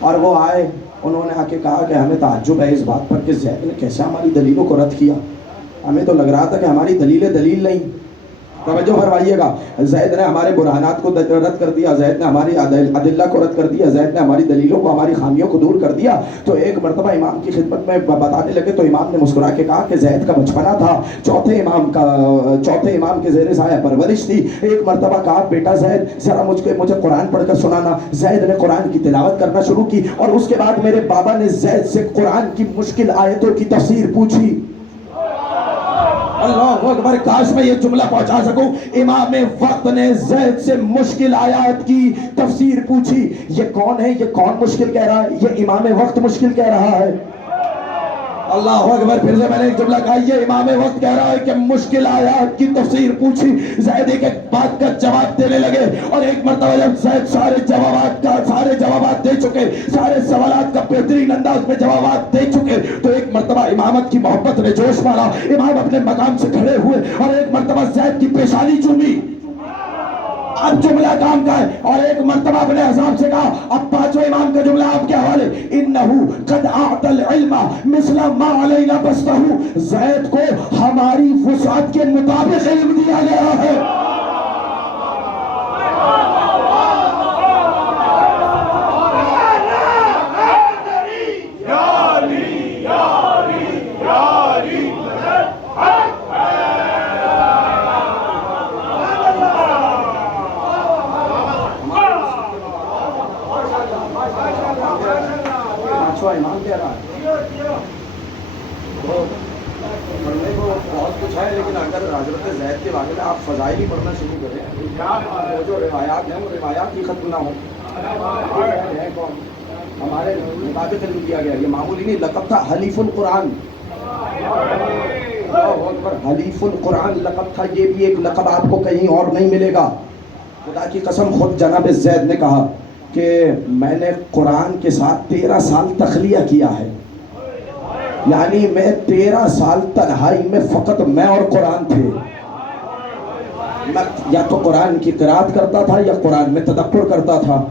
اور وہ آئے، انہوں نے آ کے کہا کہ ہمیں تعجب ہے اس بات پر کہ زید نے کیسے ہماری دلیلوں کو رد کیا. ہمیں تو لگ رہا تھا کہ ہماری دلیلیں دلیل نہیں. توجہ فرمائیے گا. زید نے ہمارے برہانات کو رد کر دیا، زید نے ہماری ادلہ کو رد کر دیا، زید نے ہماری دلیلوں کو، ہماری خامیوں کو دور کر دیا. تو ایک مرتبہ امام کی خدمت میں بتانے لگے تو امام نے مسکرا کے کہا کہ زید کا بچپنا تھا، چوتھے امام کے زیر سایہ پرورش تھی. ایک مرتبہ کہا بیٹا زید ذرا مجھے قرآن پڑھ کر سنانا. زید نے قرآن کی تلاوت کرنا شروع کی اور اس کے بعد میرے بابا نے زید سے قرآن کی مشکل آیتوں کی تفسیر پوچھی. اللہ اکبر. کاش میں یہ جملہ پہنچا سکوں. امام وقت نے زید سے مشکل آیات کی تفسیر پوچھی. یہ کون ہے؟ یہ کون مشکل کہہ رہا ہے؟ یہ امام وقت مشکل کہہ رہا ہے. اللہ اکبر. پھر سے میں نے ایک جملہ کہا، یہ امام وقت کہہ رہا ہے کہ مشکل آیات کی تفسیر پوچھی. زید ایک ایک بات کا جواب دینے لگے اور ایک مرتبہ جب زید سارے جوابات دے چکے، سارے سوالات کا بہترین انداز میں جوابات دے چکے، تو ایک مرتبہ امامت کی محبت نے جوش مارا. امام اپنے مقام سے کھڑے ہوئے اور ایک مرتبہ زید کی پیشانی چومی. اب جملہ کام کا ہے. اور ایک مرتبہ اپنے حساب سے کہا. اب پانچویں امام کا جملہ آپ کے حوالے، انہو قد اعطى العلم مثل ما علینا بسطہ. زید کو ہماری وسعت کے مطابق علم دیا گیا ہے. امام کہہ رہا ہے پڑھنے کو بہت کچھ ہے، لیکن اگر حضرت زید کے بارے میں آپ فضائل ہی پڑھنا شروع کریں، وہ جو روایات ہیں وہ روایات ہی ختم نہ ہوں. ہمارے مطابق علم دیا گیا. یہ معمولی نہیں لقب تھا حلیف القرآن. حلیف القرآن لقب تھا. یہ بھی ایک لقب آپ کو کہیں اور نہیں ملے گا. خدا کی قسم خود جناب زید نے کہا کہ میں نے قرآن کے ساتھ 13 سال تخلیہ کیا ہے. یعنی میں 13 سال تنہائی میں فقط میں اور قرآن تھے. میں یا تو قرآن کی قرات کرتا تھا یا قرآن میں تدبر کرتا تھا.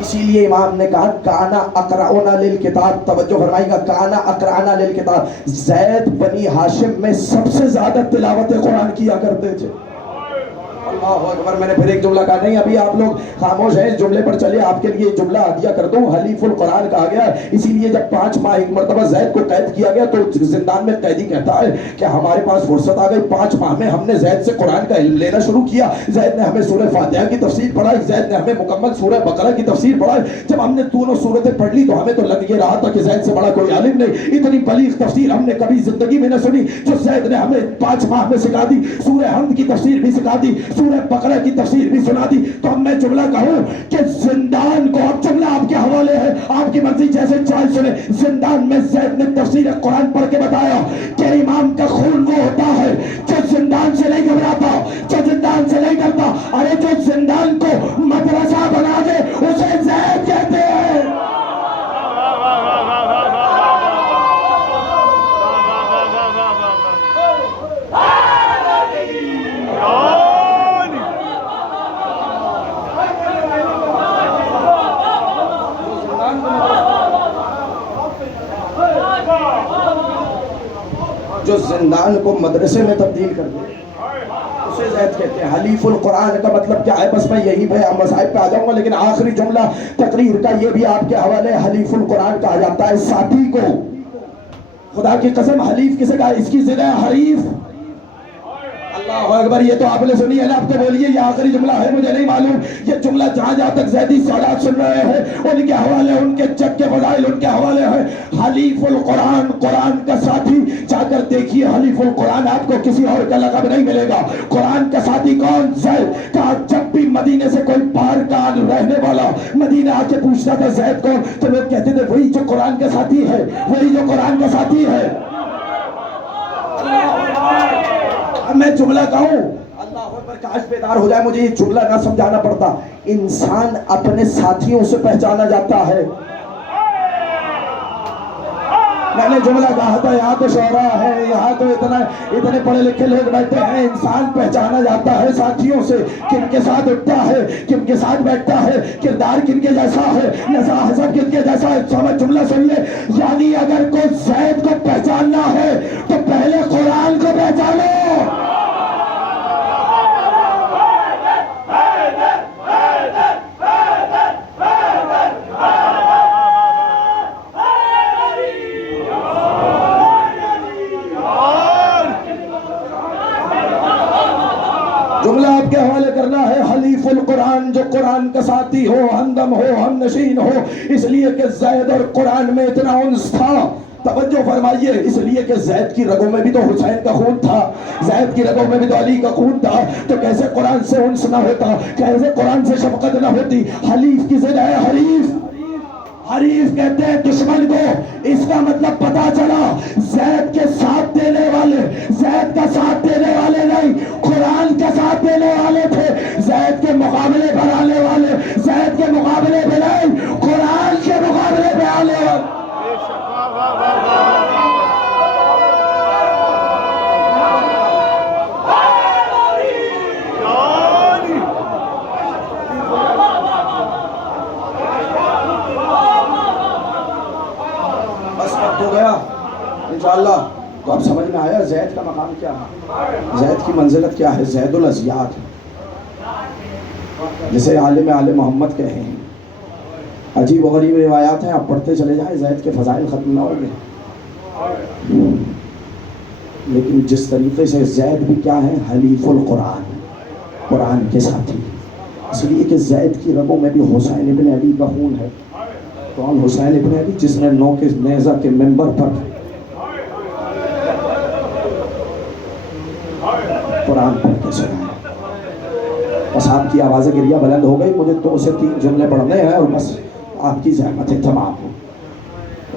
اسی لیے امام نے کہا کانا اقرعنا للکتاب. توجہ فرمائیے گا, کانا اقرعنا للکتاب. زید بنی ہاشم میں سب سے زیادہ تلاوت قرآن کیا کرتے تھے. اللہ اکبر. میں نے پھر ایک جملہ کہا, نہیں ابھی آپ لوگ خاموش ہیں, اس جملے پر چلے. آپ کے لیے جملہ عدیہ کر دوں. حلیف القرآن کہا گیا اسی لیے جب 5 ماہ ایک مرتبہ زید کو قید کیا گیا تو زندان میں قیدی کہتا ہے کہ ہمارے پاس فرصت آ گئی, 5 ماہ میں ہم نے زید سے قرآن کا علم لینا شروع کیا. زید نے ہمیں سورہ فاتحہ کی تفسیر پڑھائی, زید نے ہمیں مکمل سورہ بقرہ کی تفسیر پڑھائی. جب ہم نے دونوں سورتیں پڑھ لی تو ہمیں تو لگ یہ رہا تھا کہ زید سے بڑا کوئی عالم نہیں. اتنی بلیغ تفسیر ہم نے کبھی زندگی میں نہ سنی جو زید نے ہمیں 5 ماہ میں سکھا دی. سورہ حمد کی تفسیر بھی سکھا دی, سورہ بقرہ کی تفسیر بھی سنا دی. تو اب میں جملہ کہوں کہ زندان کو, اب جملہ آپ کے حوالے ہے, آپ کی مرضی جیسے چاہے سنے. زندان میں زید نے تفسیر قرآن پڑھ کے بتایا کہ امام کا خون وہ ہوتا ہے جو زندان سے نہیں گھبراتا, جو زندان سے نہیں ڈرتا. ارے جو زندان کو مدرسہ بنا دے اسے زید کہتے ہیں. جو زندان کو مدرسے میں تبدیل کر دے اسے زید کہتے ہیں. حلیف القرآن کا مطلب کیا ہے؟ بس میں یہی پہ مذاہب پہ آ جاؤں گا, لیکن آخری جملہ تقریر کا یہ بھی آپ کے حوالے. حلیف القرآن کہا جاتا ہے ساتھی کو. خدا کی قسم حلیف کسے کہا؟ اس کی ضد ہے حریف. اللہ اکبر. یہ تو آپ نے سنی ہے نا, آپ تو بولیے یہ آخری جملہ ہے, مجھے نہیں معلوم. یہ جملہ جہاں جہاں تک زیدی سادات سن رہے ہیں ان کے حوالے, ان کے جگ کے فضائل ان کے حوالے ہیں. حلیف القرآن, قرآن کا ساتھی. جا کر دیکھیے حلیف القرآن, آپ کو کسی اور کا لقب نہیں ملے گا. قرآن کا ساتھی کون؟ زید کا. جب بھی مدینے سے کوئی پارکان رہنے والا مدینہ آ کے پوچھتا تھا زید کون, تو لوگ کہتے تھے وہی جو قرآن کا ساتھی ہے, وہی جو قرآن کا ساتھی ہے. میں جملہ کہوں, اللہ اکبر, کاش بیدار ہو جائے, مجھے یہ جملہ نہ سمجھانا پڑتا. انسان اپنے ساتھیوں سے پہچانا جاتا ہے. میں نے جملہ کہا تھا یہاں تو شعراء ہے, یہاں تو اتنے پڑھے لکھے لوگ بیٹھے ہیں. انسان پہچانا جاتا ہے ساتھیوں سے, کن کے ساتھ اٹھتا ہے, کن کے ساتھ بیٹھتا ہے, کردار کن کے جیسا ہے, نظر حسب کن کے جیسا ہے. سمجھ جملہ سن لے. یعنی اگر کوئی زید کو پہچاننا ہے تو پہلے قرآن کو پہچانو. جملہ آپ کے حوالے کرنا ہے. حلیف القرآن, جو قرآن کا ساتھی ہو, ہمدم ہو, ہم نشین ہو. اس لیے کہ زید اور قرآن میں اتنا انس تھا. توجہ فرمائیے, اس لیے کہ زید کی رگوں میں بھی تو حسین کا خون تھا, زید کی رگوں میں بھی تو علی کا خون تھا. تو کیسے قرآن سے انس نہ ہوتا, کیسے قرآن سے شفقت نہ ہوتی. حلیف کی ضد ہے حریف. حریف کہتے ہیں دشمن کو. اس کا مطلب پتا چلا زید کے ساتھ دینے والے زید کا ساتھ دینے والے نہیں, قرآن کا ساتھ دینے والے تھے. زید کے مقابلے پر آنے والے, زید کے مقابلے پہ نہیں, قرآن کے مقابلے پہ آنے والے. ہو گیا انشاءاللہ. تو اب سمجھ میں آیا زید کا مقام کیا ہے, زید کی منزلت کیا ہے. زید الازیات, جسے عالم آل محمد کہے ہیں. عجیب و غریب روایات ہیں, آپ پڑھتے چلے جائیں, زید کے فضائل ختم نہ ہو گئے. لیکن جس طریقے سے زید بھی کیا ہے, حلیف القرآن, قرآن کے ساتھی. اس لیے کہ زید کی رگوں میں بھی حسین ابن علی کا خون ہے. کون؟ حسین ابن علی, جس نے 9 کے نیزہ کے منبر پر قرآن پڑھ کے سنا. بس آپ کی آواز گریہ بلند ہو گئی، مجھے 2 سے 3 جملے پڑھنے ہیں اور بس آپ کی زحمت ہے تمام.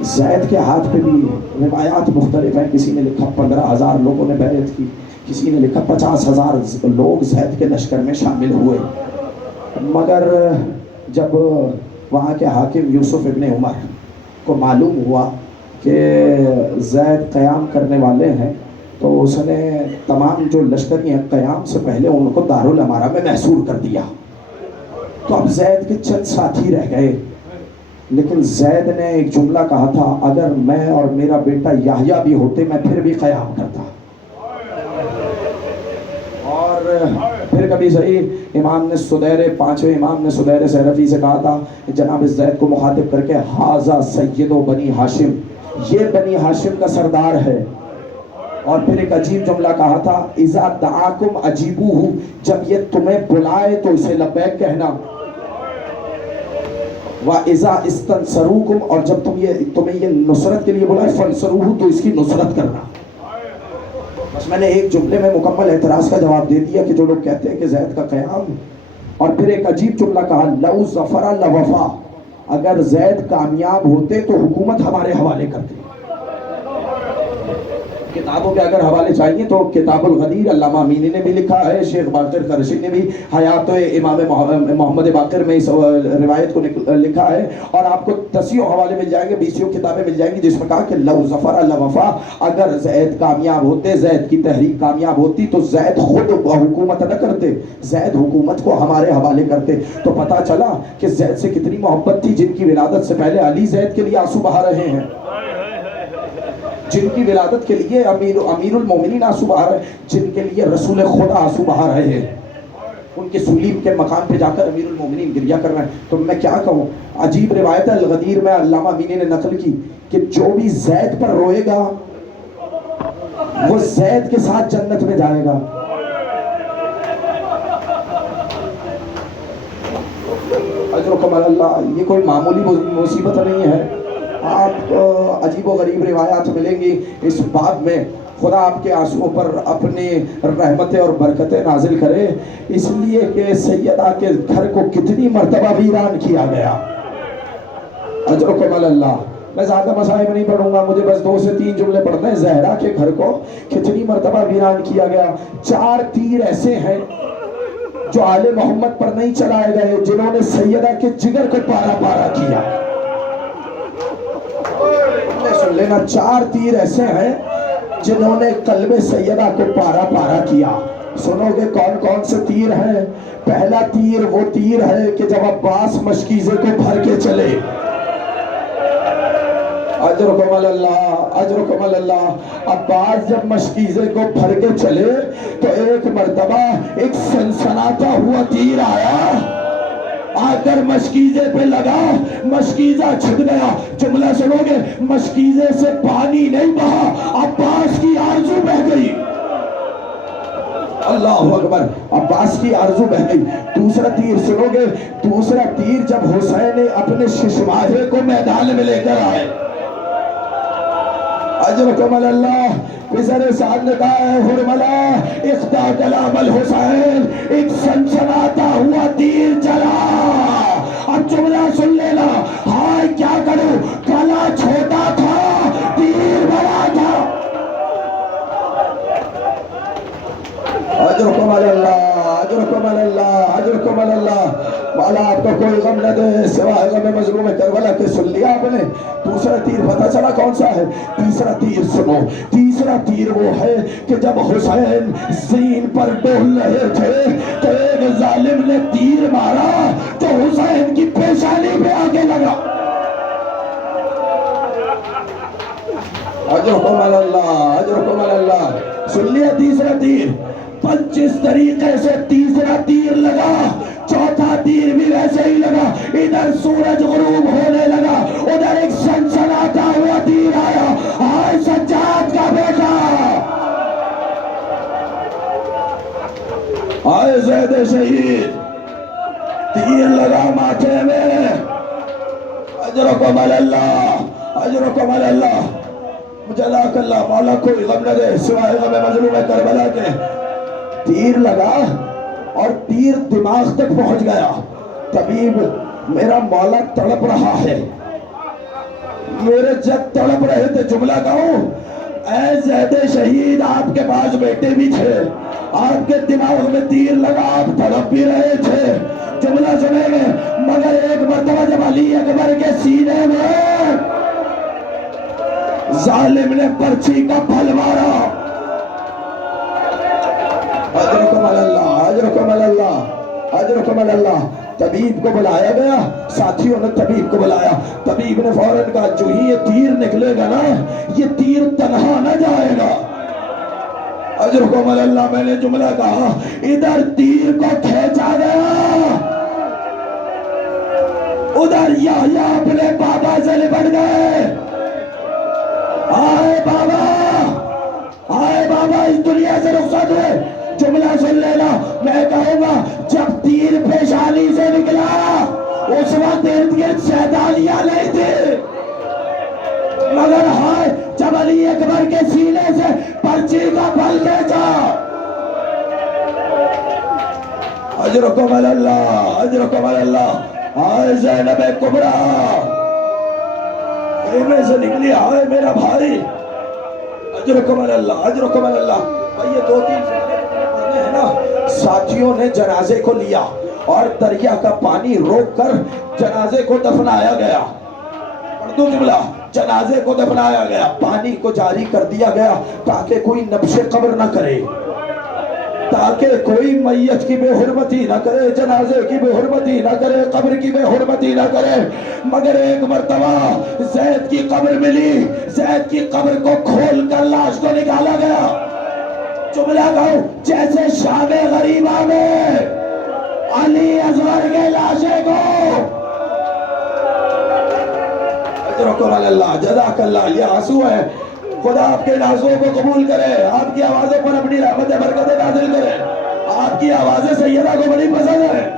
زید کے ہاتھ پہ بھی روایات مختلف ہیں. کسی نے لکھا 15,000 لوگوں نے بیعت کی، کسی نے لکھا 50,000 لوگ زید کے لشکر میں شامل ہوئے. مگر جب وہاں کے حاکم یوسف ابن عمر کو معلوم ہوا کہ زید قیام کرنے والے ہیں تو اس نے تمام جو لشکری ہیں قیام سے پہلے ان کو دارالامارہ میں محصور کر دیا. تو اب زید کے چند ساتھی رہ گئے، لیکن زید نے ایک جملہ کہا تھا، اگر میں اور میرا بیٹا یحییٰ بھی ہوتے میں پھر بھی قیام کرتا. اور پھر کبھی صحیح امام نے سدیر، 5ویں امام نے سدیر سہرفی سے کہا تھا جناب زید کو مخاطب کر کے، ھذا سید بنی ہاشم، یہ بنی ہاشم کا سردار ہے. اور پھر ایک عجیب جملہ کہا تھا، اذا دعاکم اجیبوہ، جب یہ تمہیں بلائے تو اسے لبیک کہنا، وَإِذَا اسْتَنْصَرُوكُمْ، اور جب تمہیں یہ نصرت کے لیے بلائے فَانْصَرُوهُ، تو اس کی نصرت کرنا. بس میں نے ایک جملے میں مکمل اعتراض کا جواب دے دیا کہ جو لوگ کہتے ہیں کہ زید کا قیام. اور پھر ایک عجیب جملہ کہا، لَوْ ظَفَرَ لَوَفَا، اگر زید کامیاب ہوتے تو حکومت ہمارے حوالے کرتے. کتابوں کے اگر حوالے چاہیے تو کتاب الغدیر علامہ امینی نے بھی لکھا ہے، شیخ باقر قرشی نے بھی حیات امام محمد باقر میں اس روایت کو لکھا ہے. اور آپ کو 10 حوالے مل جائیں گے، 20 کتابیں مل جائیں گی جس میں کہا کہ لو ظفر لوفا، اگر زید کامیاب ہوتے، زید کی تحریک کامیاب ہوتی تو زید خود حکومت نہ کرتے، زید حکومت کو ہمارے حوالے کرتے. تو پتہ چلا کہ زید سے کتنی محبت تھی، جن کی ولادت سے پہلے علی زید کے لیے آنسو بہا رہے ہیں، جن کی ولادت کے لیے امیر المومنین آنسو بہا رہے ہیں، جن کے لیے رسول خدا آنسو بہا رہے ہیں، ان کے سلیب کے مقام پہ جا کر امیر المومنین گریہ کر رہے ہیں. تو میں کیا کہوں، عجیب روایت ہے الغدیر میں علامہ امینی نے نقل کی کہ جو بھی زید پر روئے گا وہ زید کے ساتھ جنت میں جائے گا. اجرکم اللہ، یہ کوئی معمولی مصیبت نہیں ہے. آپ عجیب و غریب روایات ملیں گی اس باب میں. خدا آپ کے آنسوؤں پر اپنی رحمتیں اور برکتیں نازل کرے، اس لیے کہ سیدہ کے گھر کو کتنی مرتبہ ویران کیا گیا. اجرکم اللہ. میں زیادہ مصائب نہیں پڑھوں گا، مجھے بس 2 سے 3 جملے پڑھنے ہیں. زہرا کے گھر کو کتنی مرتبہ ویران کیا گیا. 4 تیر ایسے ہیں جو آل محمد پر نہیں چلائے گئے، جنہوں نے سیدہ کے جگر کو پارا پارا کیا. سن لینا، 4 تیر ایسے ہیں جنہوں نے قلب سیدہ کو پارا پارا کیا. سنو گے کون کون سے تیر ہیں. پہلا تیر وہ تیر ہے کہ جب عباس مشکیزے کو بھر کے چلے. اجرکم اللہ، اجرکم اللہ. عباس جب مشکیزے کو بھر کے چلے تو ایک مرتبہ ایک سنسناتا ہوا تیر آیا، آ کر مشکیزے پہ لگا، مشکیزہ چھٹ گیا. جملہ سنو گے، مشکیزے سے پانی نہیں بہا، عباس کی آرزو بہہ گئی. اللہ اکبر، عباس کی آرزو بہہ گئی. دوسرا تیر سنو گے، دوسرا تیر جب حسین اپنے ششواہے کو میدان میں لے کر آئے. اجرکم اللہ. پسر سعد نے کہا ہے حرملا اختا کلام الحسین، ایک سنسناتا ہوا تیر چلا. اب جملہ سن لینا، ہائے کیا کروں، کلا چھوٹا تھا تیر بڑا تھا. اجرکم اللہ، اجرکم اللہ، اجرکم اللہ. مولا آپ کو کوئی غم نہ دے سوائے غم مظلوم کربلا کے. سن لیا آپ نے. دوسرا تیر پتہ چلا کون سا ہے. تیسرا تیر سنو. تیسرا تیر وہ ہے کہ جب حسین زین پر ڈول رہے تھے تو ایک ظالم نے تیر مارا تو حسین کی پیشانی پہ آگے لگا. اجرکم اللہ، اجرکم اللہ. سن لیا تیسرا تیر. بس جس طریقے سے تیسرا تیر لگا، چوتھا تیر بھی ویسے ہی لگا. ادھر سورج غروب ہونے لگا، ادھر ایک سنسناتا ہوا تیر آیا. ہائے سجاد کا بیٹا، ہائے زید شہید، تیر لگا ماتھے میں. اجرکم اللہ، اجرکم اللہ. جزاک اللہ. مولا کوئی غم نہ دے سوائے غم مظلوم کربلا کے. تیر لگا اور تیر دماغ تک پہنچ گیا. طبیب میرا مولا تڑپ رہا ہے. میرے جب تڑپ رہے تھے جملہ کہوں, اے زید شہید آپ کے پاس بیٹے بھی تھے, آپ کے دماغ میں تیر لگا, آپ تڑپ بھی رہے تھے. جملہ سنیں گے, مگر ایک مرتبہ جب علی اکبر کے سینے میں ظالم نے پرچی کا پھل مارا, اجرکم اللہ, اجرکم اللہ, اجرکم اللہ. طبیب کو بلایا گیا, ساتھیوں نے طبیب کو بلایا. طبیب نے فوراً کہا جو ہی یہ تیر نکلے گا نا, یہ تیر تنہا نہ جائے گا. اجرکم اللہ. میں نے جملہ کہا, ادھر تیر کو کھینچا گیا, ادھر یحییٰ اپنے بابا سے لپٹ گئے. آئے بابا, آئے بابا, اس دنیا سے رخصت ہوئے. جملہ سن لینا, میں کہوں گا جب تیر پیشانی سے نکلا اس وقت ارد گرد شیطانیاں نہیں تھی, مگر ہائے جب علی اکبر کے سینے سے پرچی کا پھل کھینچا. اجرکم اللہ, اجرکم اللہ. آئے زینب کبریٰ خیمے سے نکلی, آئے میرا بھائی. اجرکم اللہ, اجرکم اللہ. بھائی یہ 2-3 پڑھنے ہیں نا. ساتھیوں نے جنازے کو لیا اور دریا کا پانی روک کر جنازے کو دفنایا گیا. پڑھ دو جملہ, جنازے کو دفنایا گیا, پانی کو جاری کر دیا گیا تاکہ کوئی نبش قبر نہ کرے, تاکہ کوئی میت کی بے حرمتی نہ کرے, جنازے کی بے حرمتی نہ کرے, قبر کی بے حرمتی نہ کرے. مگر ایک مرتبہ زید کی قبر ملی, زید کی قبر کو کھول کر لاش کو نکالا گیا. جملہ کہوں, جیسے شام غریبہ میں علی اصغر کے لاشے کو. اجرکم اللہ, جزاک اللہ. یہ آنسو ہے, خدا آپ کے نازوں کو قبول کرے, آپ کی آوازوں پر اپنی رحمت برکت نازل کرے. آپ کی آوازیں سیدہ کو بڑی پسند ہے.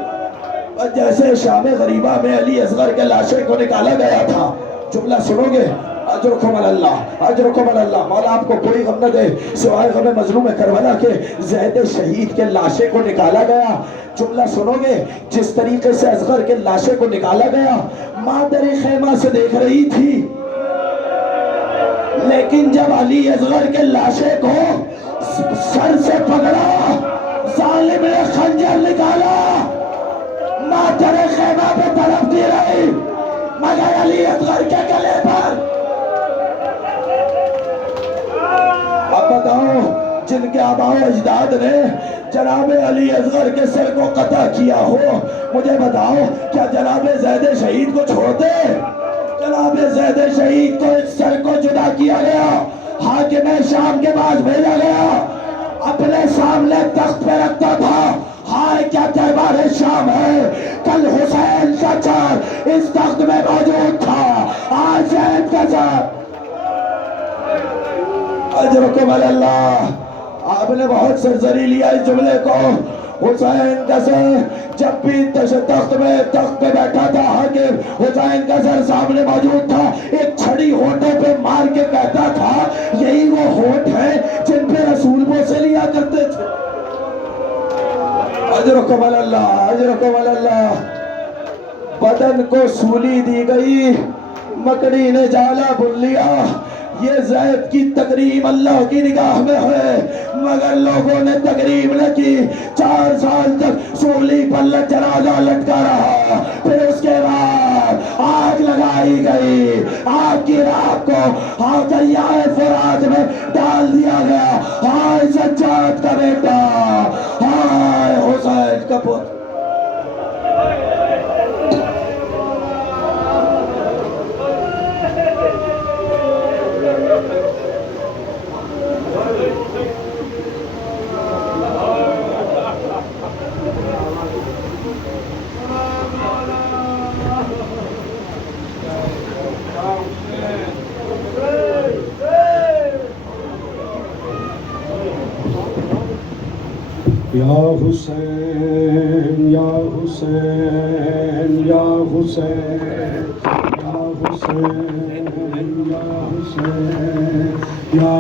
جیسے شام غریبہ میں علی اصغر کے لاشے کو نکالا گیا تھا. جملہ سنو گے, اجرکم اللہ, اجرکم اللہ. مولا آپ کو کوئی غم نہ دے سوائے غم مظلوم کربلا کے. زید شہید کے لاشے کو نکالا گیا. جملہ سنو گے, جس طریقے سے اصغر کے لاشے کو نکالا گیا, ماں در خیمہ سے دیکھ رہی تھی, لیکن جب علی اصغر کے لاشے کو سر سے پکڑا, ظالم نے خنجر نکالا, ماں در خیمہ پہ تڑپتی رہی, مگر علی اصغر کے گلے پر. اب بتاؤ, جن کے آباء و اجداد نے جناب علی اصغر کے سر کو قطع کیا ہو, مجھے بتاؤ کیا جناب زید شہید کو چھوڑتے؟ جناب زید شہید کو اس سر کو جدا کیا گیا, حاکم شام کے پاس بھیجا گیا, اپنے سامنے تخت پہ رکھتا تھا. ہائے کیا تہوار شام ہے, کل حسین کا چار اس تخت میں موجود تھا, آج زید کا چار. اجرکم اللہ. آپ نے بہت سرزری لیا اس جملے کو. حسین کا سر جب بھی تخت پہ بیٹھا تھا حاکم, حسین کا سر سامنے موجود تھا. ایک چھڑی ہونٹوں پہ مار کے کہتا تھا, یہی وہ ہونٹ ہیں جن پہ رسول بوسے لیا کرتے تھے. اجرکم اللہ, اجرکم اللہ. بدن کو سولی دی گئی, مکڑی نے جالا بن لیا. یہ زید کی تکریم اللہ کی نگاہ میں ہے, مگر لوگوں نے تکریم نہ کی. 4 سال تک سولی پر جنازہ لٹکا رہا, پھر اس کے بعد آگ لگائی گئی, آگ کی راکھ کو دریائے فرات میں ڈال دیا گیا. ہائے سجاد کا بیٹا, ہائے حسین کا پتر. یا حسین, یا حسین, یا حسین, یا حسین, یا حسین, یا